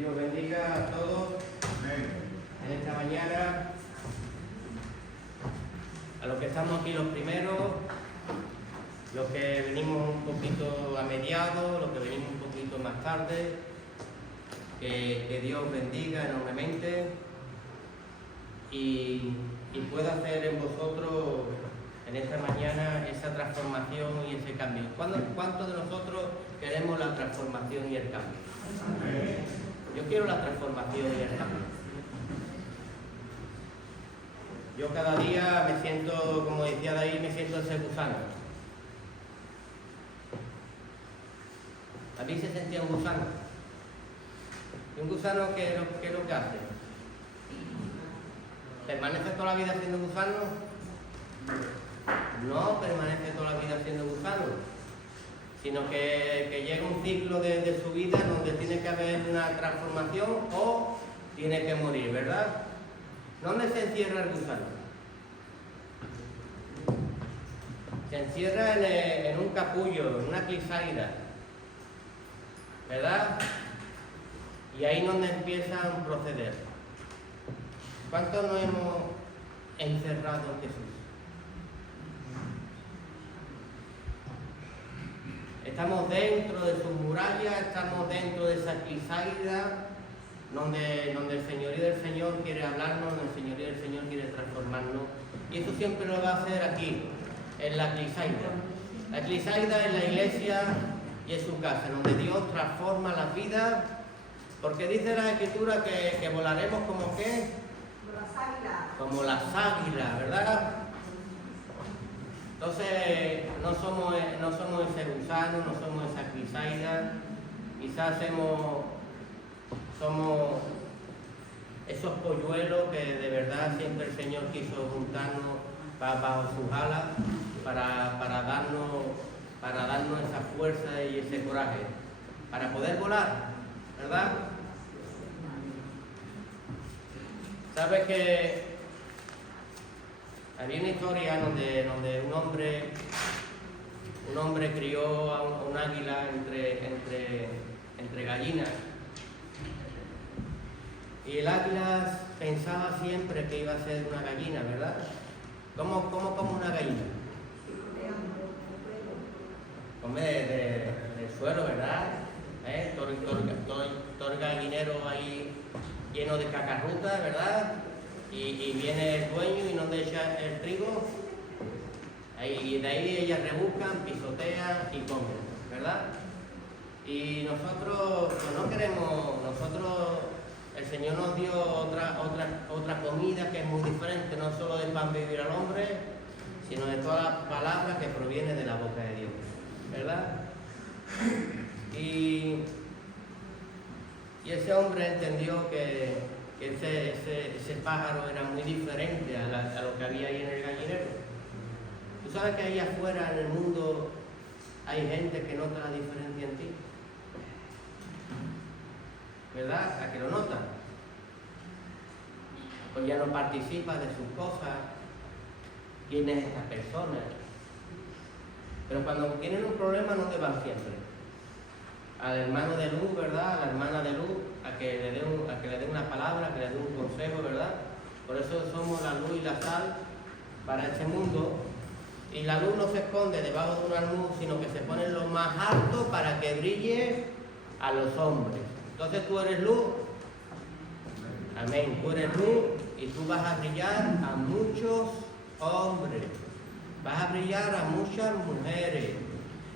Dios bendiga a todos en esta mañana, a los que estamos aquí los primeros, los que venimos un poquito a mediados, los que venimos un poquito más tarde, que Dios bendiga enormemente y pueda hacer en vosotros en esta mañana esa transformación y ese cambio. ¿Cuántos de nosotros queremos la transformación y el cambio? Yo quiero la transformación y el cambio. Yo cada día me siento, como decía David, me siento ese gusano. ¿A mí se sentía un gusano? ¿Y un gusano qué es lo que hace? ¿Permanece toda la vida siendo gusano? No permanece toda la vida siendo gusano, sino que llega un ciclo de su vida donde tiene que haber una transformación o tiene que morir, ¿verdad? ¿Dónde se encierra el gusano? Se encierra en un capullo, en una clisáida, ¿verdad? Y ahí es donde empieza un proceder. ¿Cuántos nos hemos encerrado en Jesús? Estamos dentro de sus murallas, estamos dentro de esa clisáida donde el señorío del Señor quiere hablarnos, donde el señorío del Señor quiere transformarnos. Y eso siempre lo va a hacer aquí, en la clisáida. La clisáida es la iglesia y es su casa, donde Dios transforma la vida, porque dice la Escritura que volaremos como ¿qué? Como las águilas, ¿verdad? Entonces, no somos ese gusano, no somos esa clisáida, quizás somos esos polluelos que de verdad siempre el Señor quiso juntarnos bajo sus alas para darnos esa fuerza y ese coraje, para poder volar, ¿verdad? ¿Sabes que había una historia donde un hombre crió a un águila entre gallinas? Y el águila pensaba siempre que iba a ser una gallina, ¿verdad? ¿Cómo como una gallina? Come del suelo, ¿verdad? Todo el gallinero ahí lleno de cacarrutas, ¿verdad? Y viene el dueño y nos echa el trigo. Y de ahí ellas rebuscan, pisotean y comen, ¿verdad? Y nosotros pues no queremos, el Señor nos dio otra comida que es muy diferente, no solo del pan vivir al hombre, sino de todas las palabras que provienen de la boca de Dios, ¿verdad? Y ese hombre entendió que ese pájaro era muy diferente a lo que había ahí en el gallinero. Tú sabes que ahí afuera en el mundo hay gente que nota la diferencia en ti, ¿verdad? ¿A que lo notan? Pues ya no participa de sus cosas. ¿Quién es esta persona? Pero cuando tienen un problema no te van siempre. Al hermano de luz, ¿verdad? A la hermana de luz, a que le dé una palabra, a que le dé un consejo, ¿verdad? Por eso somos la luz y la sal para este mundo. Y la luz no se esconde debajo de una luz, sino que se pone en lo más alto para que brille a los hombres. Entonces tú eres luz. Amén. Tú eres luz y tú vas a brillar a muchos hombres. Vas a brillar a muchas mujeres.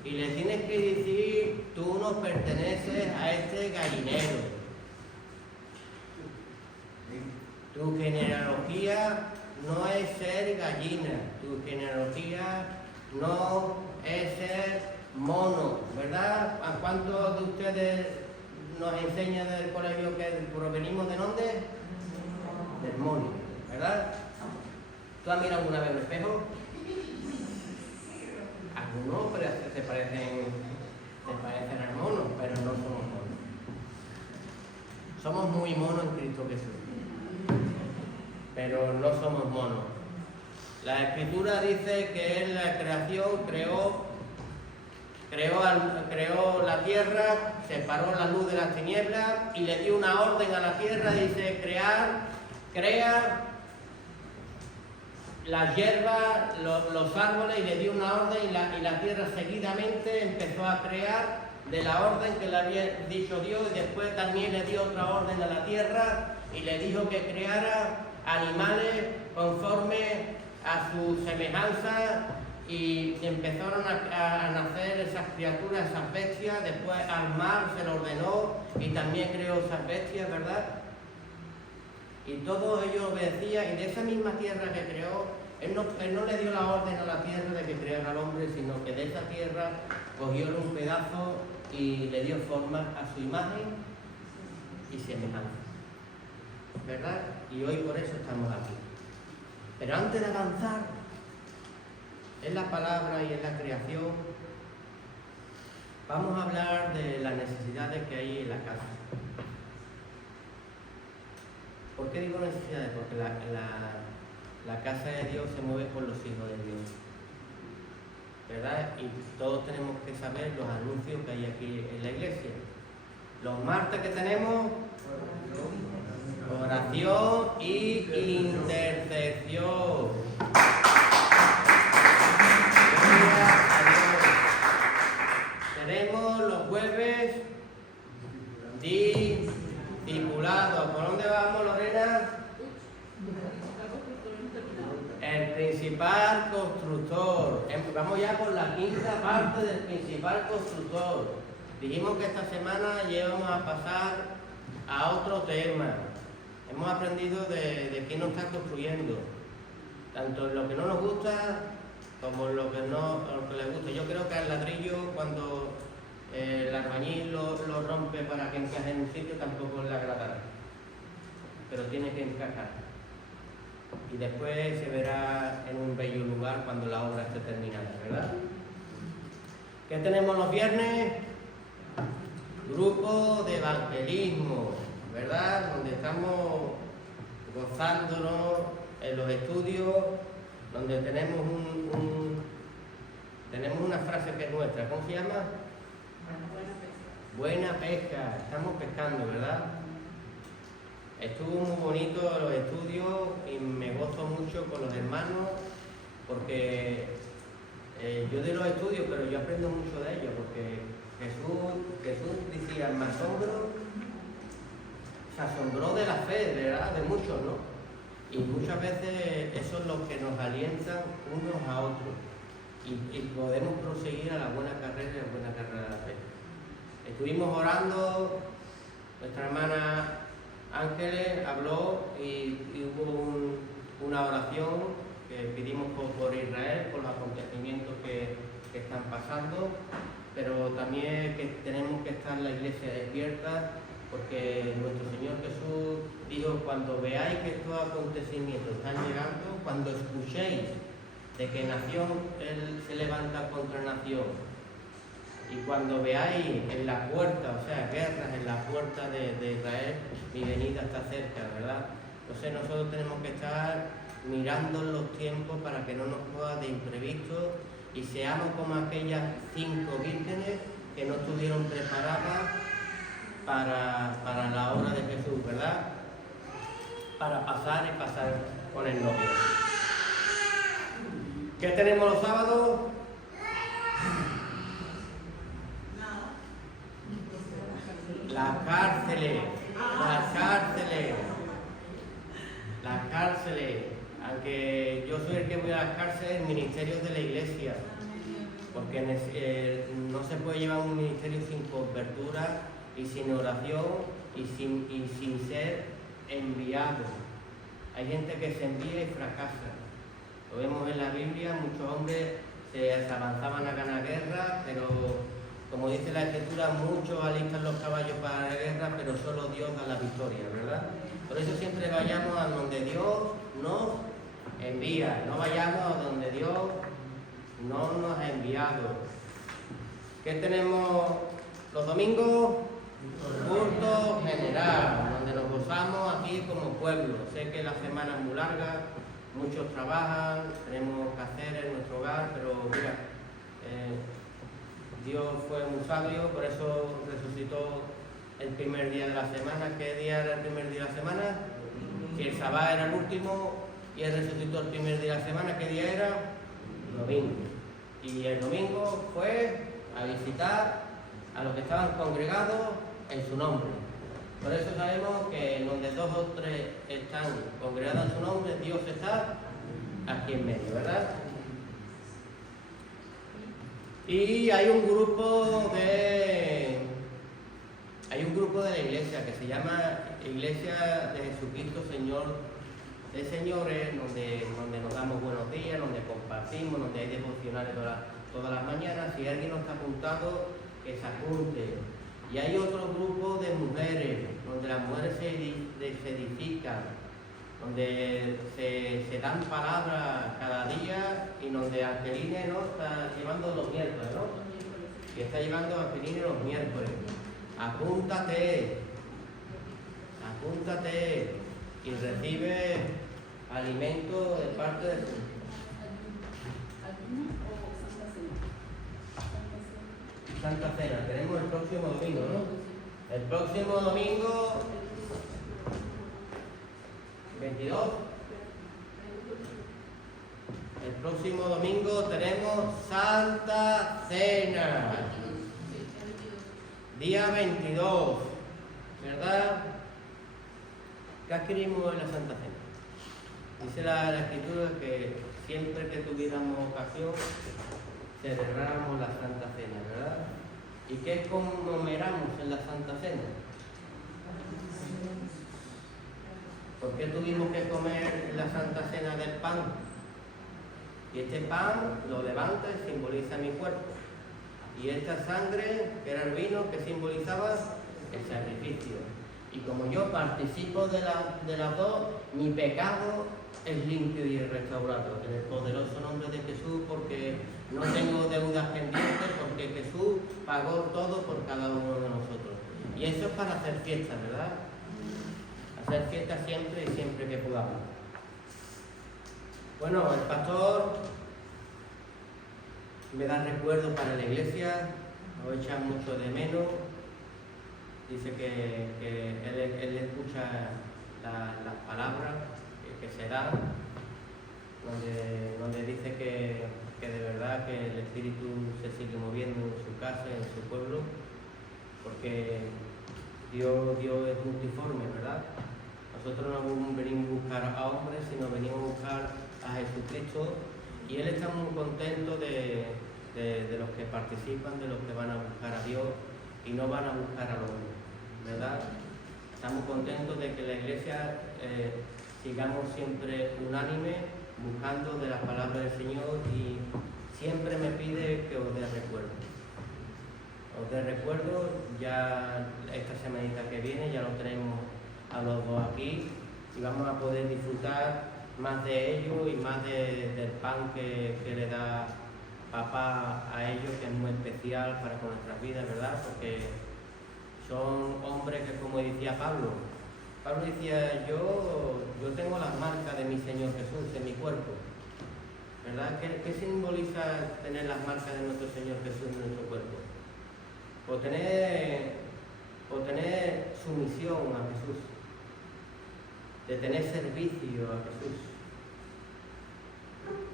Y le tienes que decir, tú no perteneces a este gallinero. Tu genealogía no es ser gallina, tu genealogía no es ser mono, ¿verdad? ¿A cuántos de ustedes nos enseñan en el colegio que provenimos de dónde? Del mono, ¿verdad? ¿Tú has mirado alguna vez el espejo? Algunos se parecen al mono, pero no somos monos. Somos muy monos en Cristo Jesús, pero no somos monos. La Escritura dice que Él, la creación, creó creó la tierra, separó la luz de las tinieblas y le dio una orden a la tierra, dice, crea las hierbas, los árboles, y le dio una orden y la tierra seguidamente empezó a crear de la orden que le había dicho Dios, y después también le dio otra orden a la tierra y le dijo que creara animales conforme a su semejanza, y empezaron a nacer esas criaturas, esas bestias. Después al mar se lo ordenó y también creó esas bestias, ¿verdad? Y todos ellos obedecían, y de esa misma tierra que creó, él no le dio la orden a la tierra de que creara al hombre, sino que de esa tierra cogió un pedazo y le dio forma a su imagen y semejanza, ¿verdad? Y hoy por eso estamos aquí. Pero antes de avanzar en la palabra y en la creación, vamos a hablar de las necesidades que hay en la casa. ¿Por qué digo necesidades? Porque la casa de Dios se mueve por los hijos de Dios, ¿verdad? Y todos tenemos que saber los anuncios que hay aquí en la iglesia. Los martes que tenemos, oración y intercesión. Tenemos los jueves discipulado. ¿Por dónde vamos, Lorena? El principal constructor. Vamos ya por la quinta parte del principal constructor. Dijimos que esta semana íbamos a pasar a otro tema. Hemos aprendido de quién nos está construyendo, tanto en lo que no nos gusta como en lo que les gusta. Yo creo que el ladrillo, cuando el albañil lo rompe para que encaje en un sitio, tampoco le agradará, pero tiene que encajar. Y después se verá en un bello lugar cuando la obra esté terminada, ¿verdad? ¿Qué tenemos los viernes? Grupo de evangelismo, ¿verdad? Donde estamos gozándonos en los estudios, donde tenemos tenemos una frase que es nuestra. ¿Cómo se llama? Buena pesca. Estamos pescando, ¿verdad? Estuvo muy bonito los estudios y me gozo mucho con los hermanos, porque yo de los estudios, pero yo aprendo mucho de ellos, porque Jesús decía, se asombró de la fe, ¿verdad? De muchos, ¿no? Y muchas veces eso es lo que nos alientan unos a otros, y podemos proseguir a la buena carrera y a la buena carrera de la fe. Estuvimos orando, nuestra hermana Ángeles habló y hubo una oración que pedimos por Israel, por los acontecimientos que están pasando, pero también que tenemos que estar la iglesia despierta, porque nuestro Señor Jesús dijo, cuando veáis que estos acontecimientos están llegando, cuando escuchéis de que nación Él se levanta contra nación, y cuando veáis en la puerta, o sea, guerras en la puerta de Israel, mi venida está cerca, ¿verdad? Entonces nosotros tenemos que estar mirando los tiempos para que no nos coja de imprevisto y seamos como aquellas 5 vírgenes que no estuvieron preparadas para la obra de Jesús, ¿verdad? Para pasar y pasar con el novio. ¿Qué tenemos los sábados? Las cárceles. Aunque yo soy el que voy a las cárceles, ministerios de la iglesia, porque no se puede llevar un ministerio sin cobertura y sin oración y sin ser enviado. Hay gente que se envía y fracasa. Lo vemos en la Biblia, muchos hombres se avanzaban a ganar guerra, pero como dice la Escritura, muchos alistan los caballos para la guerra, pero solo Dios da la victoria, ¿verdad? Por eso siempre vayamos a donde Dios nos envía, no vayamos a donde Dios no nos ha enviado. ¿Qué tenemos los domingos? Culto general, donde nos gozamos aquí como pueblo. Sé que la semana es muy larga, muchos trabajan, tenemos que hacer en nuestro hogar, pero mira, Dios fue muy sabio, por eso resucitó el primer día de la semana. ¿Qué día era el primer día de la semana? Si el sábado era el último y él resucitó el primer día de la semana, ¿qué día era? Domingo. Y el domingo fue a visitar a los que estaban congregados en su nombre. Por eso sabemos que donde 2 o 3 están congregados en su nombre, Dios está aquí en medio, ¿verdad? Y hay un grupo de la iglesia que se llama Iglesia de Jesucristo Señor de Señores, donde nos damos buenos días, donde compartimos, donde hay devocionales todas las mañanas. Si alguien no está apuntado, que se apunte. Y hay otro grupo de mujeres, donde las mujeres se edifican, donde se dan palabras cada día y donde Angeline, ¿no?, está llevando los miércoles, ¿no? Y está llevando a Angeline los miércoles. Apúntate y recibe alimento de parte de Santa Cena. Tenemos el próximo domingo, ¿no? El próximo domingo 22. El próximo domingo tenemos Santa Cena. Día 22, ¿verdad? ¿Qué adquirimos en la Santa Cena? Dice la Escritura que siempre que tuviéramos ocasión celebráramos la Santa Cena, ¿verdad? ¿Y qué conmemoramos en la Santa Cena? ¿Por qué tuvimos que comer la Santa Cena del pan? Y este pan lo levanta y simboliza mi cuerpo. Y esta sangre, que era el vino, que simbolizaba el sacrificio. Y como yo participo de las dos, mi pecado es limpio y restaurado. En el poderoso nombre de Jesús, porque no tengo deudas pendientes, porque Jesús pagó todo por cada uno de nosotros. Y eso es para hacer fiesta, ¿verdad? Hacer fiesta siempre y siempre que podamos. Bueno, el pastor me da recuerdos para la iglesia, lo echa mucho de menos. Dice que él escucha las palabras que se dan, donde dice que de verdad que el Espíritu se sigue moviendo en su casa, en su pueblo, porque Dios es multiforme, ¿verdad? Nosotros no venimos a buscar a hombres, sino venimos a buscar a Jesucristo, y Él está muy contento de los que participan, de los que van a buscar a Dios y no van a buscar al hombre, ¿verdad? Estamos contentos de que la iglesia sigamos siempre unánime, buscando de las palabras del Señor, y siempre me pide que os dé recuerdo. Os dé recuerdo, ya esta semanita que viene ya lo tenemos a los dos aquí y vamos a poder disfrutar más de ellos y más del pan que le da papá a ellos, que es muy especial para con nuestras vidas, ¿verdad? Porque son hombres que, como decía Pablo decía, yo tengo las marcas de mi Señor Jesús en mi cuerpo, ¿verdad? ¿Qué simboliza tener las marcas de nuestro Señor Jesús en nuestro cuerpo? O tener sumisión a Jesús, de tener servicio a Jesús,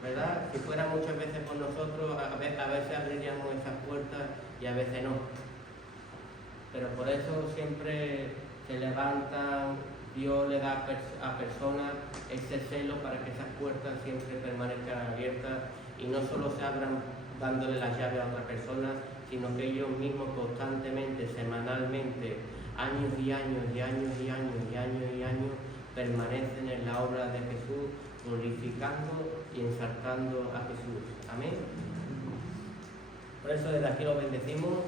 ¿verdad? Si fuera muchas veces por nosotros, a veces abriríamos esas puertas y a veces no. Pero por eso siempre se levantan, Dios le da a personas ese celo para que esas puertas siempre permanezcan abiertas y no solo se abran dándole las llaves a otra persona, sino que ellos mismos constantemente, semanalmente, años y años y años y años y años y años, permanecen en la obra de Jesús, glorificando y exaltando a Jesús. Amén. Por eso desde aquí lo bendecimos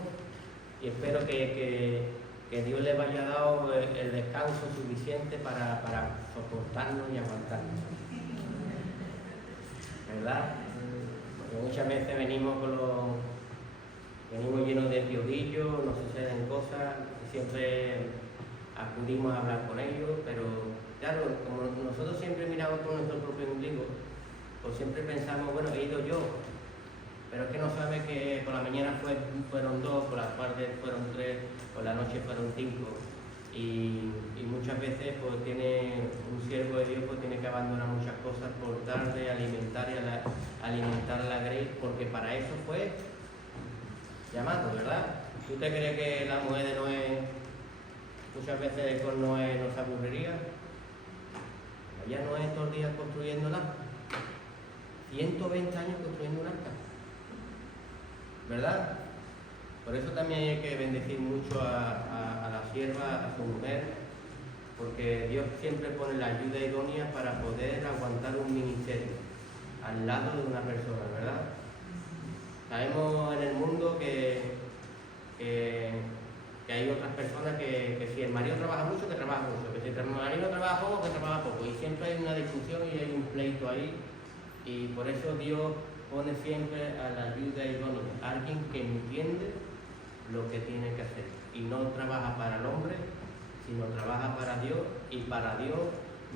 y espero que Dios les haya dado el descanso suficiente para soportarnos y aguantarnos, ¿verdad? Porque muchas veces venimos llenos de piojillos, nos suceden cosas, siempre acudimos a hablar con ellos, pero claro, como nosotros siempre miramos por nuestro propio ombligo, pues siempre pensamos, bueno, he ido yo, pero es que no sabe que por la mañana fueron 2, por la tarde fueron 3, por la noche fueron 5. Y muchas veces pues tiene un siervo de Dios pues tiene que abandonar muchas cosas por tal de alimentar a la grey, porque para eso fue llamado, ¿verdad? ¿Tú te crees que la mujer de Noé muchas veces con Noé no se aburriría? Allá Noé todos los días construyendo el arca, 120 años construyendo un arca, ¿verdad? Por eso también hay que bendecir mucho a la sierva, a su mujer, porque Dios siempre pone la ayuda idónea para poder aguantar un ministerio al lado de una persona, ¿verdad? Sabemos en el mundo que hay otras personas que si el marido trabaja mucho, que trabaja mucho, que si el marido trabaja poco, que trabaja poco, y siempre hay una discusión y hay un pleito ahí, y por eso Dios pone siempre a la ayuda idónea, alguien que entiende lo que tiene que hacer y no trabaja para el hombre, sino trabaja para Dios, y para Dios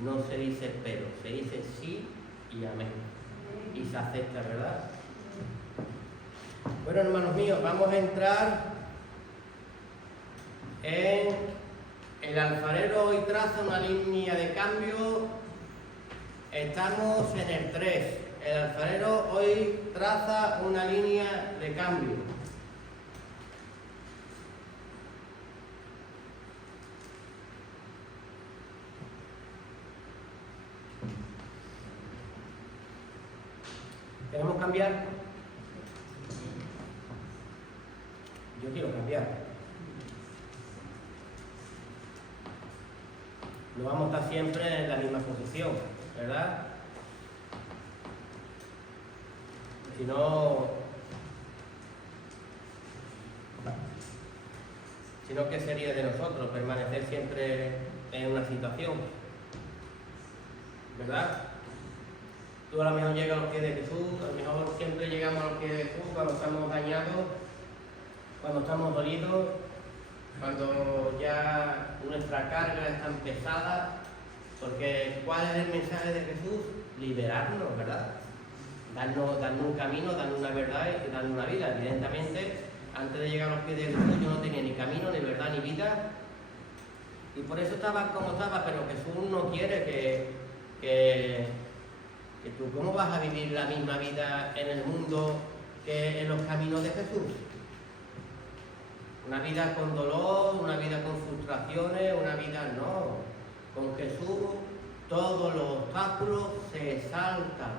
no se dice pero, se dice sí y amén, y se acepta, ¿verdad? Bueno, hermanos míos, vamos a entrar en el alfarero. Hoy traza una línea de cambio, estamos en el 3. El alfarero hoy traza una línea de cambio. ¿Queremos cambiar? Yo quiero cambiar. No vamos a estar siempre en la misma posición, ¿verdad? Sino ¿qué sería de nosotros permanecer siempre en una situación? ¿Verdad? Tú a lo mejor llegas a los pies de Jesús, a lo mejor siempre llegamos a los pies de Jesús cuando estamos dañados, cuando estamos dolidos, cuando ya nuestra carga es tan pesada, porque ¿cuál es el mensaje de Jesús? Liberarnos, ¿verdad? Darnos un camino, darnos una verdad y darnos una vida. Evidentemente, antes de llegar a los pies de Jesús yo no tenía ni camino, ni verdad, ni vida, y por eso estaba como estaba, pero Jesús no quiere que tú, ¿cómo vas a vivir la misma vida en el mundo que en los caminos de Jesús? Una vida con dolor, una vida con frustraciones, una vida no. Con Jesús todos los obstáculos se saltan,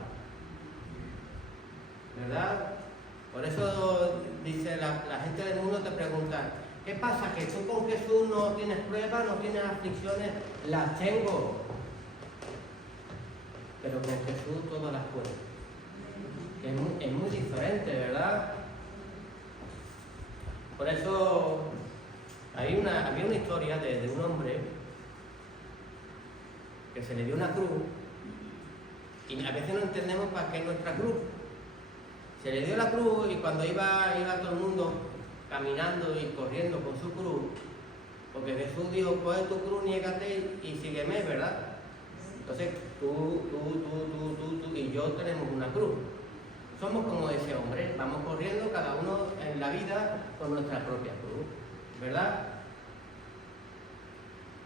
¿verdad? Por eso dice la gente del mundo te pregunta, ¿qué pasa? ¿Que tú con Jesús no tienes pruebas, no tienes aflicciones? Las tengo, pero con Jesús todas las puedo. Es muy diferente, ¿verdad? Por eso había una historia de un hombre que se le dio una cruz, y a veces no entendemos para qué es nuestra cruz. Se le dio la cruz y cuando iba todo el mundo caminando y corriendo con su cruz, porque Jesús dijo, coge tu cruz, niégate y sígueme, ¿verdad? Entonces tú y yo tenemos una cruz. Somos como ese hombre, vamos corriendo cada uno en la vida con nuestra propia cruz, ¿verdad?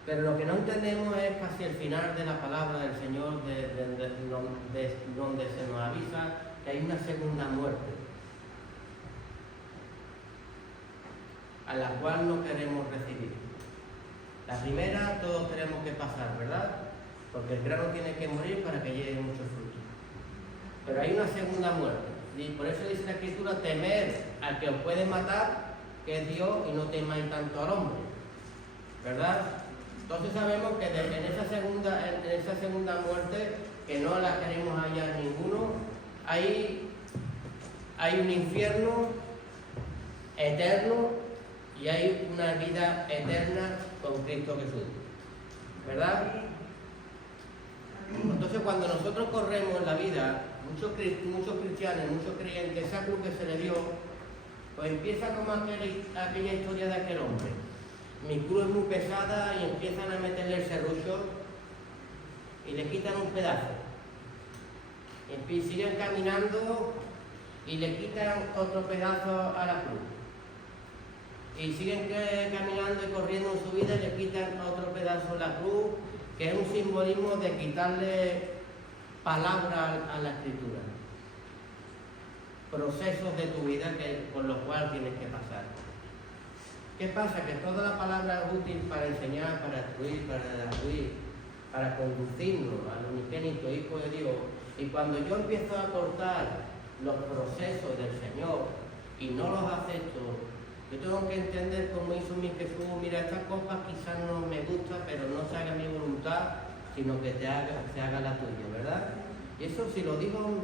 Pero lo que no entendemos es casi el final de la palabra del Señor, donde se nos avisa que hay una segunda muerte, a la cual no queremos recibir. La primera todos tenemos que pasar, ¿verdad? Porque el grano tiene que morir para que llegue mucho fruto. Pero hay una segunda muerte, y por eso dice la Escritura, temer al que os puede matar, que es Dios, y no temáis tanto al hombre, ¿verdad? Entonces sabemos que en esa segunda muerte, que no la queremos hallar ninguno, hay un infierno eterno y hay una vida eterna con Cristo Jesús, ¿verdad? Entonces cuando nosotros corremos en la vida, muchos cristianos, muchos creyentes, esa cruz que se le dio, pues empieza como aquella historia de aquel hombre. Mi cruz es muy pesada y empiezan a meterle el serrucho y le quitan un pedazo. Y siguen caminando y le quitan otro pedazo a la cruz. Y siguen caminando y corriendo en su vida y le quitan otro pedazo a la cruz, que es un simbolismo de quitarle palabra a la Escritura. Procesos de tu vida por los cuales tienes que pasar. ¿Qué pasa? Que toda la palabra es útil para enseñar, para instruir, para conducirnos al unigénito Hijo de Dios. Y cuando yo empiezo a cortar los procesos del Señor y no los acepto, yo tengo que entender como hizo mi Jesús: mira, esta copa quizás no me gusta, pero no se haga mi voluntad, sino que se haga la tuya, ¿verdad? Y eso si lo dijo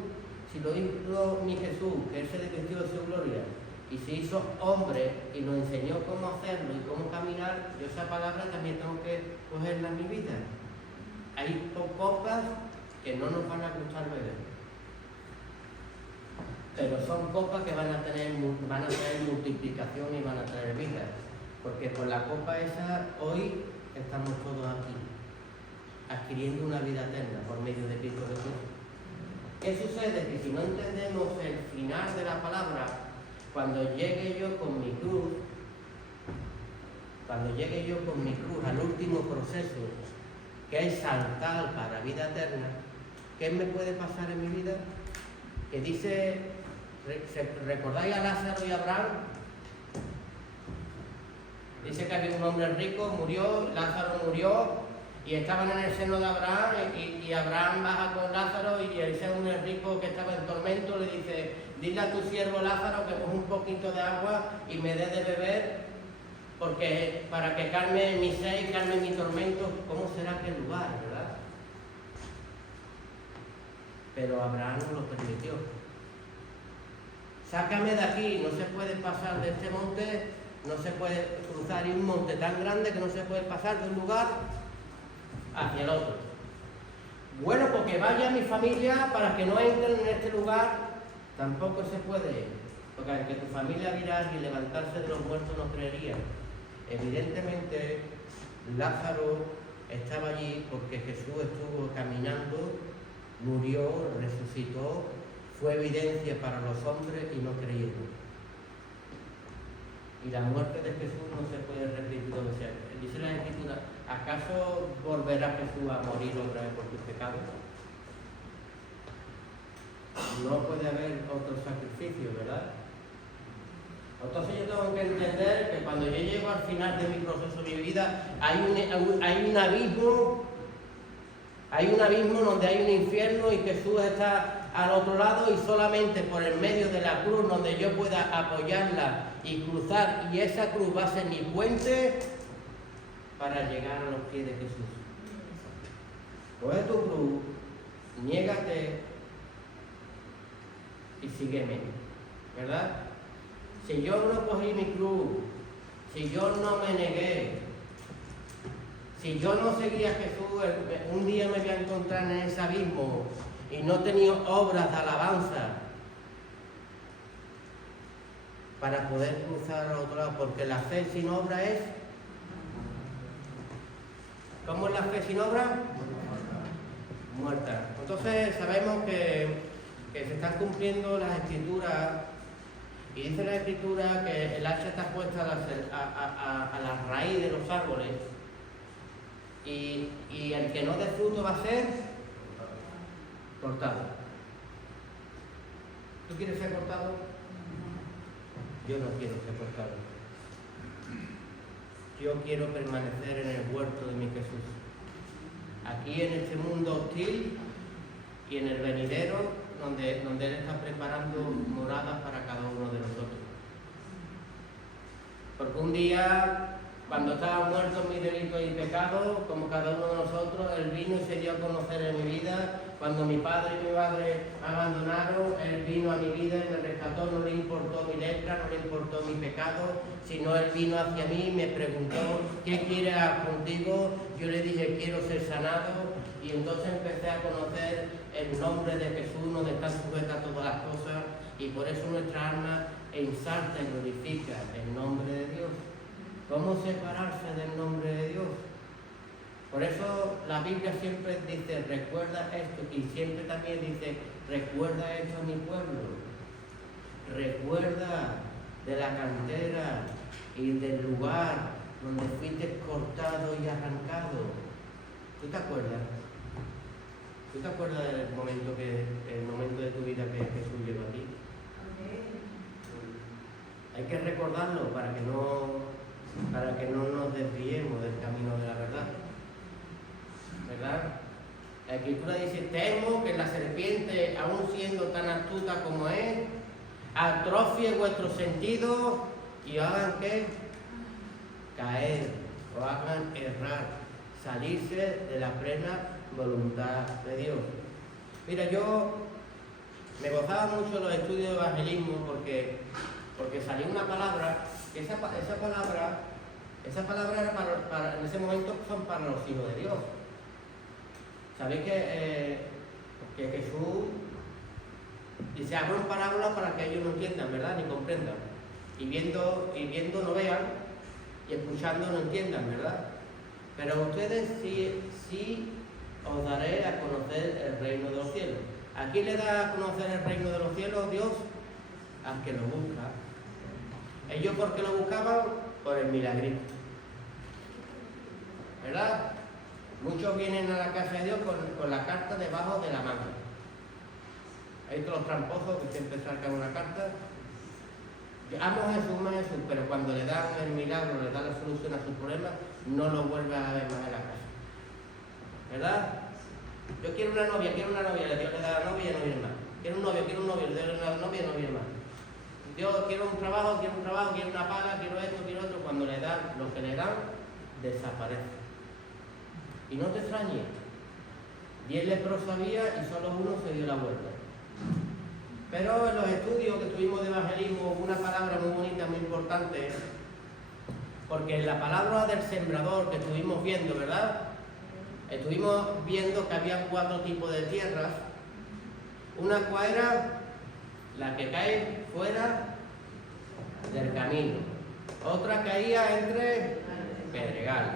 mi Jesús, que Él se desvistió de su gloria y se hizo hombre y nos enseñó cómo hacerlo y cómo caminar, yo esa palabra también tengo que cogerla en mi vida. Hay copas que no nos van a gustar beber, pero son copas que van a traer multiplicación y van a traer vida, porque por la copa esa hoy estamos todos aquí, adquiriendo una vida eterna por medio de Cristo Jesús. ¿Qué sucede? Que si no entendemos el final de la palabra, cuando llegue yo con mi cruz al último proceso, que es saltar para vida eterna, ¿qué me puede pasar en mi vida? Que dice, ¿recordáis a Lázaro y a Abraham? Dice que había un hombre rico, murió, Lázaro murió, y estaban en el seno de Abraham, y Abraham baja con Lázaro, y ese hombre rico que estaba en tormento le dice: dile a tu siervo Lázaro que coja un poquito de agua y me dé de beber, porque para que calme mi sed y calme mi tormento. ¿Cómo será aquel lugar, verdad? Pero Abraham no lo permitió. Sácame de aquí, no se puede pasar de este monte, no se puede cruzar, y un monte tan grande que no se puede pasar de un lugar hacia el otro. Bueno, porque vaya mi familia para que no entren en este lugar. Tampoco se puede, porque aunque tu familia viera a alguien levantarse de los muertos, no creería. Evidentemente Lázaro estaba allí porque Jesús estuvo caminando, murió, resucitó, fue evidencia para los hombres y no creyeron. Y la muerte de Jesús no se puede repetir donde sea. Dice la Escritura: ¿acaso volverá Jesús a morir otra vez por tus pecados? No puede haber otro sacrificio, ¿verdad? Entonces yo tengo que entender que cuando yo llego al final de mi proceso de mi vida, hay un abismo donde hay un infierno, y Jesús está al otro lado, y solamente por el medio de la cruz donde yo pueda apoyarla y cruzar, y esa cruz va a ser mi puente para llegar a los pies de Jesús. Coge tu cruz, niégate y sígueme, ¿verdad? Si yo no cogí mi cruz, si yo no me negué, si yo no seguía a Jesús, un día me voy a encontrar en ese abismo y no he tenido obras de alabanza para poder cruzar al otro lado, porque la fe sin obra es... ¿Cómo es la fe sin obra? Muerta. Entonces sabemos que se están cumpliendo las Escrituras, y dice la Escritura que el hacha está puesta a la raíz de los árboles, y el que no dé fruto va a ser cortado. ¿Tú quieres ser cortado? Yo no quiero ser cortado. Yo quiero permanecer en el huerto de mi Jesús. Aquí en este mundo hostil y en el venidero donde Él está preparando moradas para cada uno de nosotros. Porque un día, cuando estaba muerto en mis delitos y pecados, como cada uno de nosotros, Él vino y se dio a conocer en mi vida. Cuando mi padre y mi madre me abandonaron, Él vino a mi vida y me rescató. No le importó mi letra, no le importó mi pecado, sino Él vino hacia mí y me preguntó: ¿qué quieres contigo? Yo le dije: quiero ser sanado. Y entonces empecé a conocer el nombre de Jesús, donde están sujetas todas las cosas, y por eso nuestra alma ensalza y glorifica el nombre de Dios. ¿Cómo separarse del nombre de Dios? Por eso la Biblia siempre dice: recuerda esto, y siempre también dice: recuerda esto a mi pueblo. recuerda de la cantera y del lugar donde fuiste cortado y arrancado. ¿Tú te acuerdas? ¿Tú te acuerdas del momento el momento de tu vida que Jesús llegó a ti? Hay que recordarlo para que no nos desviemos del camino de la verdad. ¿Verdad? La Escritura dice: temo que la serpiente, aun siendo tan astuta como es, atrofie vuestros sentidos y hagan ¿qué? Caer o hagan errar, salirse de la plena voluntad de Dios. Mira, yo me gozaba mucho los estudios de evangelismo porque salió una palabra, que esa palabra era en ese momento son para los hijos de Dios. Sabéis que Jesús dice: hablan parábolas para que ellos no entiendan, ¿verdad? Ni comprendan. Y viendo no vean, y escuchando no entiendan, ¿verdad? Pero a ustedes sí os daré a conocer el reino de los cielos. ¿A quién le da a conocer el reino de los cielos Dios? Al que lo busca. ¿Ellos por qué lo buscaban? Por el milagrito, ¿verdad? Muchos vienen a la casa de Dios con la carta debajo de la manga. Hay todos los tramposos que siempre sacan una carta. Amo a Jesús, amo a Jesús, pero cuando le dan el milagro, le dan la solución a sus problemas, no lo vuelve a ver más en la casa. ¿Verdad? Yo quiero una novia, Dios le da la novia y no viene más. Quiero un novio, Dios le da la novia y no viene más. Yo quiero un trabajo, quiero una paga, quiero esto, quiero otro. Cuando le dan lo que le dan, desaparece. Y no te extrañes. 10 leprosos había y solo uno se dio la vuelta. Pero en los estudios que tuvimos de evangelismo hubo una palabra muy bonita, muy importante, porque en la palabra del sembrador que estuvimos viendo, ¿verdad? Estuvimos viendo que había 4 tipos de tierras. Una cual era la que cae fuera del camino. Otra caía entre pedregales.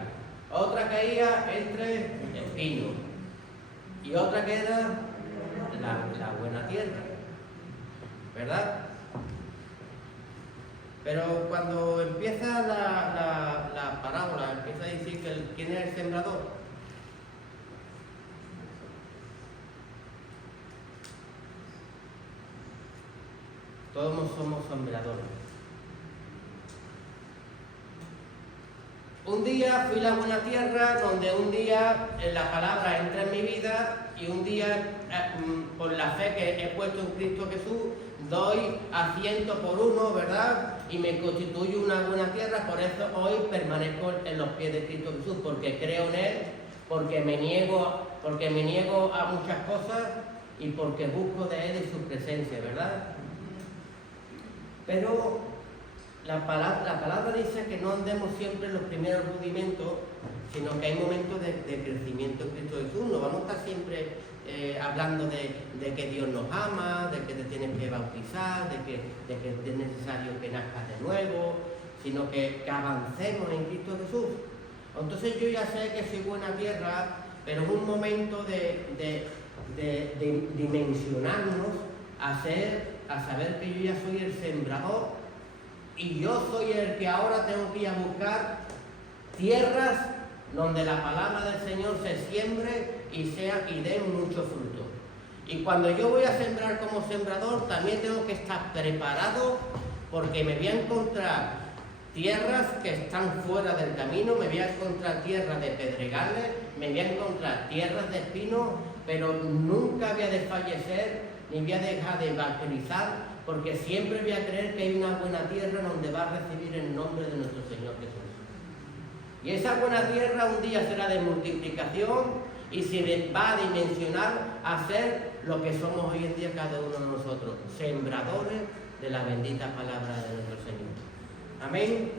Otra caía entre espinos. Y otra que era la buena tierra. ¿Verdad? Pero cuando empieza la parábola, empieza a decir que quién es el sembrador. Todos somos sembradores. Un día fui a la buena tierra, donde un día la palabra entra en mi vida y un día, por la fe que he puesto en Cristo Jesús, doy a 100 por 1, ¿verdad? Y me constituyo una buena tierra. Por eso hoy permanezco en los pies de Cristo Jesús, porque creo en Él, porque me niego a muchas cosas y porque busco de Él y su presencia, ¿verdad? Pero la palabra dice que no andemos siempre en los primeros rudimentos, sino que hay momentos de crecimiento en Cristo Jesús. No vamos a estar siempre hablando de que Dios nos ama, de que te tienes que bautizar, de que es necesario que nazcas de nuevo, sino que avancemos en Cristo Jesús. Entonces yo ya sé que soy buena tierra, pero es un momento de dimensionarnos a saber que yo ya soy el sembrador y yo soy el que ahora tengo que ir a buscar tierras donde la palabra del Señor se siembre y dé mucho fruto. Y cuando yo voy a sembrar como sembrador, también tengo que estar preparado, porque me voy a encontrar tierras que están fuera del camino, me voy a encontrar tierras de pedregales, me voy a encontrar tierras de espinos, pero nunca voy a desfallecer ni voy a dejar de evangelizar, porque siempre voy a creer que hay una buena tierra donde va a recibir el nombre de nuestro Señor Jesús. Y esa buena tierra un día será de multiplicación y se va a dimensionar a ser lo que somos hoy en día cada uno de nosotros, sembradores de la bendita palabra de nuestro Señor. Amén.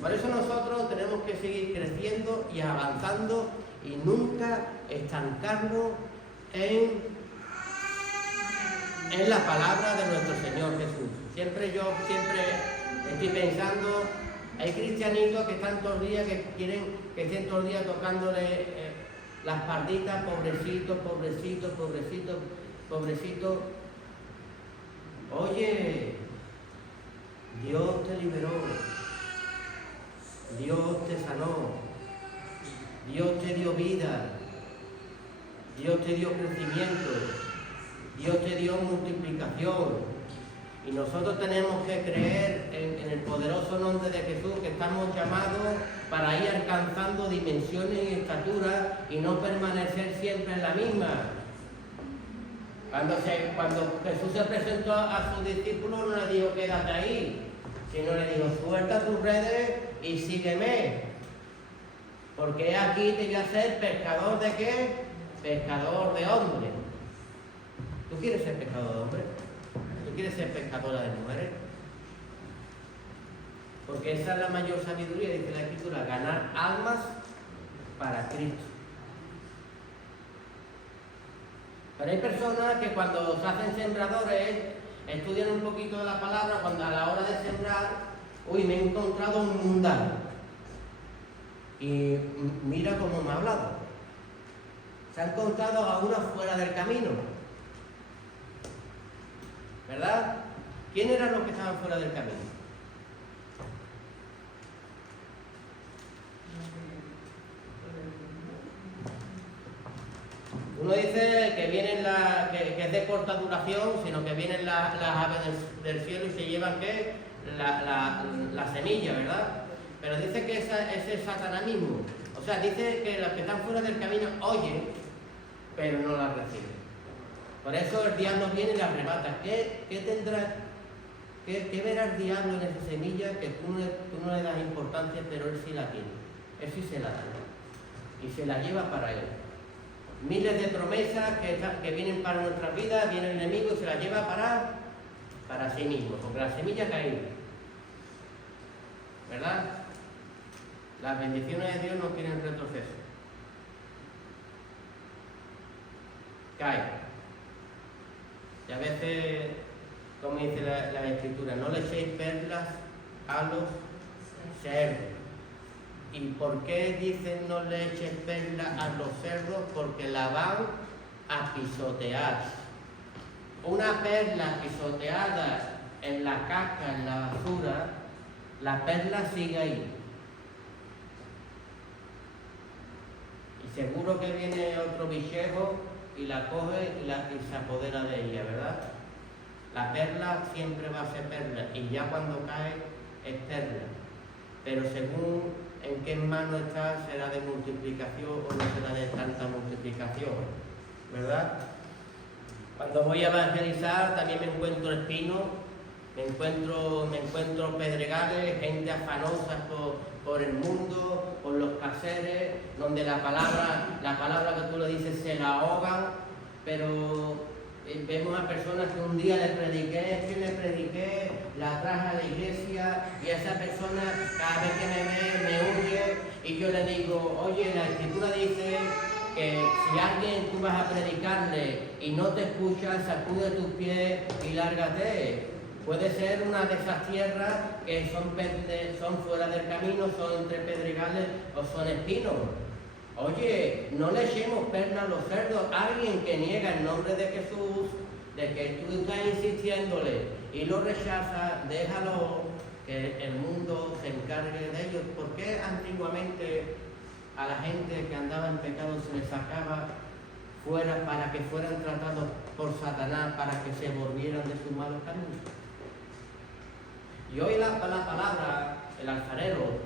Por eso nosotros tenemos que seguir creciendo y avanzando y nunca estancarnos en la palabra de nuestro Señor Jesús. Siempre estoy pensando, hay cristianitos que están todos los días, que quieren que estén todos los días tocándole las parditas, pobrecitos. Oye, Dios te dio crecimiento, Dios te dio multiplicación. Y nosotros tenemos que creer en el poderoso nombre de Jesús, que estamos llamados para ir alcanzando dimensiones y estaturas y no permanecer siempre en la misma. Cuando Jesús se presentó a sus discípulos, no le dijo quédate ahí, sino le dijo suelta tus redes y sígueme. Porque aquí te voy a hacer pescador de qué? Pescador de hombres. ¿Tú quieres ser pescador de hombres? ¿Tú quieres ser pescadora de mujeres? Porque esa es la mayor sabiduría, dice la Escritura, ganar almas para Cristo. Pero hay personas que cuando se hacen sembradores, estudian un poquito de la palabra, cuando a la hora de sembrar, me he encontrado un mundano. Y mira cómo me ha hablado. Se ha encontrado a una fuera del camino. ¿Verdad? ¿Quién eran los que estaban fuera del camino? Uno dice que vienen que es de corta duración, sino que vienen las aves del cielo y se llevan ¿qué? La semilla, ¿verdad? Pero dice que ese es Satanás mismo. O sea, dice que los que están fuera del camino oyen, pero no las reciben. Por eso el diablo viene y la arrebata. ¿Qué tendrá? ¿Qué verá el diablo en esa semilla que tú no le das importancia, pero él sí la tiene? Él sí se la da. Y se la lleva para él. Miles de promesas que vienen para nuestra vida, viene el enemigo y se la lleva para sí mismo, porque la semilla cae. ¿Verdad? Las bendiciones de Dios no tienen retroceso. Cae. Y a veces, como dice la Escritura, no le echéis perlas a los cerdos. ¿Y por qué dicen no le eches perlas a los cerdos? Porque la van a pisotear. Una perla pisoteada en la caca, en la basura, la perla sigue ahí. Y seguro que viene otro bichejo y la coge y se apodera de ella, ¿verdad? La perla siempre va a ser perla y ya cuando cae es perla. Pero según en qué mano está, será de multiplicación o no será de tanta multiplicación, ¿verdad? Cuando voy a evangelizar también me encuentro espinos, me encuentro pedregales, gente afanosa por el mundo, por los caseres, donde la palabra que tú le dices se la ahogan, pero vemos a personas que un día le prediqué, la traje a la iglesia y a esa persona cada vez que me ve me huye y yo le digo, oye, la Escritura dice que si alguien tú vas a predicarle y no te escucha, sacude tus pies y lárgate. Puede ser una de esas tierras que son fuera del camino, son entre pedregales o son espinos. Oye, no le echemos perlas a los cerdos. Alguien que niega el nombre de Jesús, de que tú estás insistiéndole y lo rechaza, déjalo que el mundo se encargue de ellos. ¿Por qué antiguamente a la gente que andaba en pecado se les sacaba fuera para que fueran tratados por Satanás, para que se volvieran de sus malos caminos? Y hoy la palabra, el alfarero,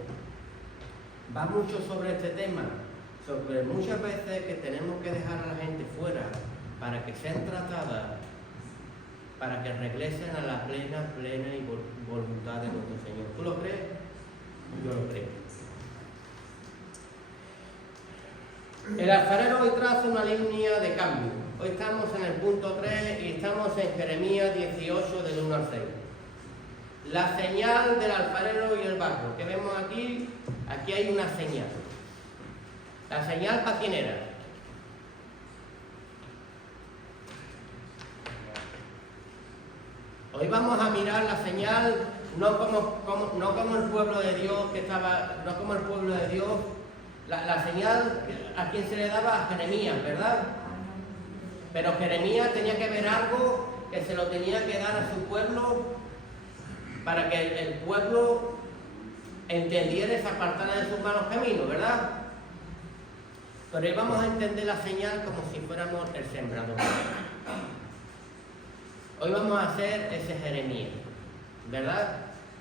va mucho sobre este tema. Sobre muchas veces que tenemos que dejar a la gente fuera para que sean tratadas, para que regresen a la plena voluntad de nuestro Señor. ¿Tú lo crees? Yo lo creo. El alfarero hoy traza una línea de cambio. Hoy estamos en el punto 3 y estamos en Jeremías 18 del 1 al 6. La señal del alfarero y el barro. ¿Qué vemos aquí? Aquí hay una señal. ¿La señal para quién era? Hoy vamos a mirar la señal no como el pueblo de Dios no como el pueblo de Dios. La señal a quien se le daba a Jeremías, ¿verdad? Pero Jeremías tenía que ver algo que se lo tenía que dar a su pueblo para que el pueblo entendiera y se apartara de sus malos caminos, ¿verdad? Pero hoy vamos a entender la señal como si fuéramos el sembrador. Hoy vamos a hacer ese Jeremías, ¿verdad?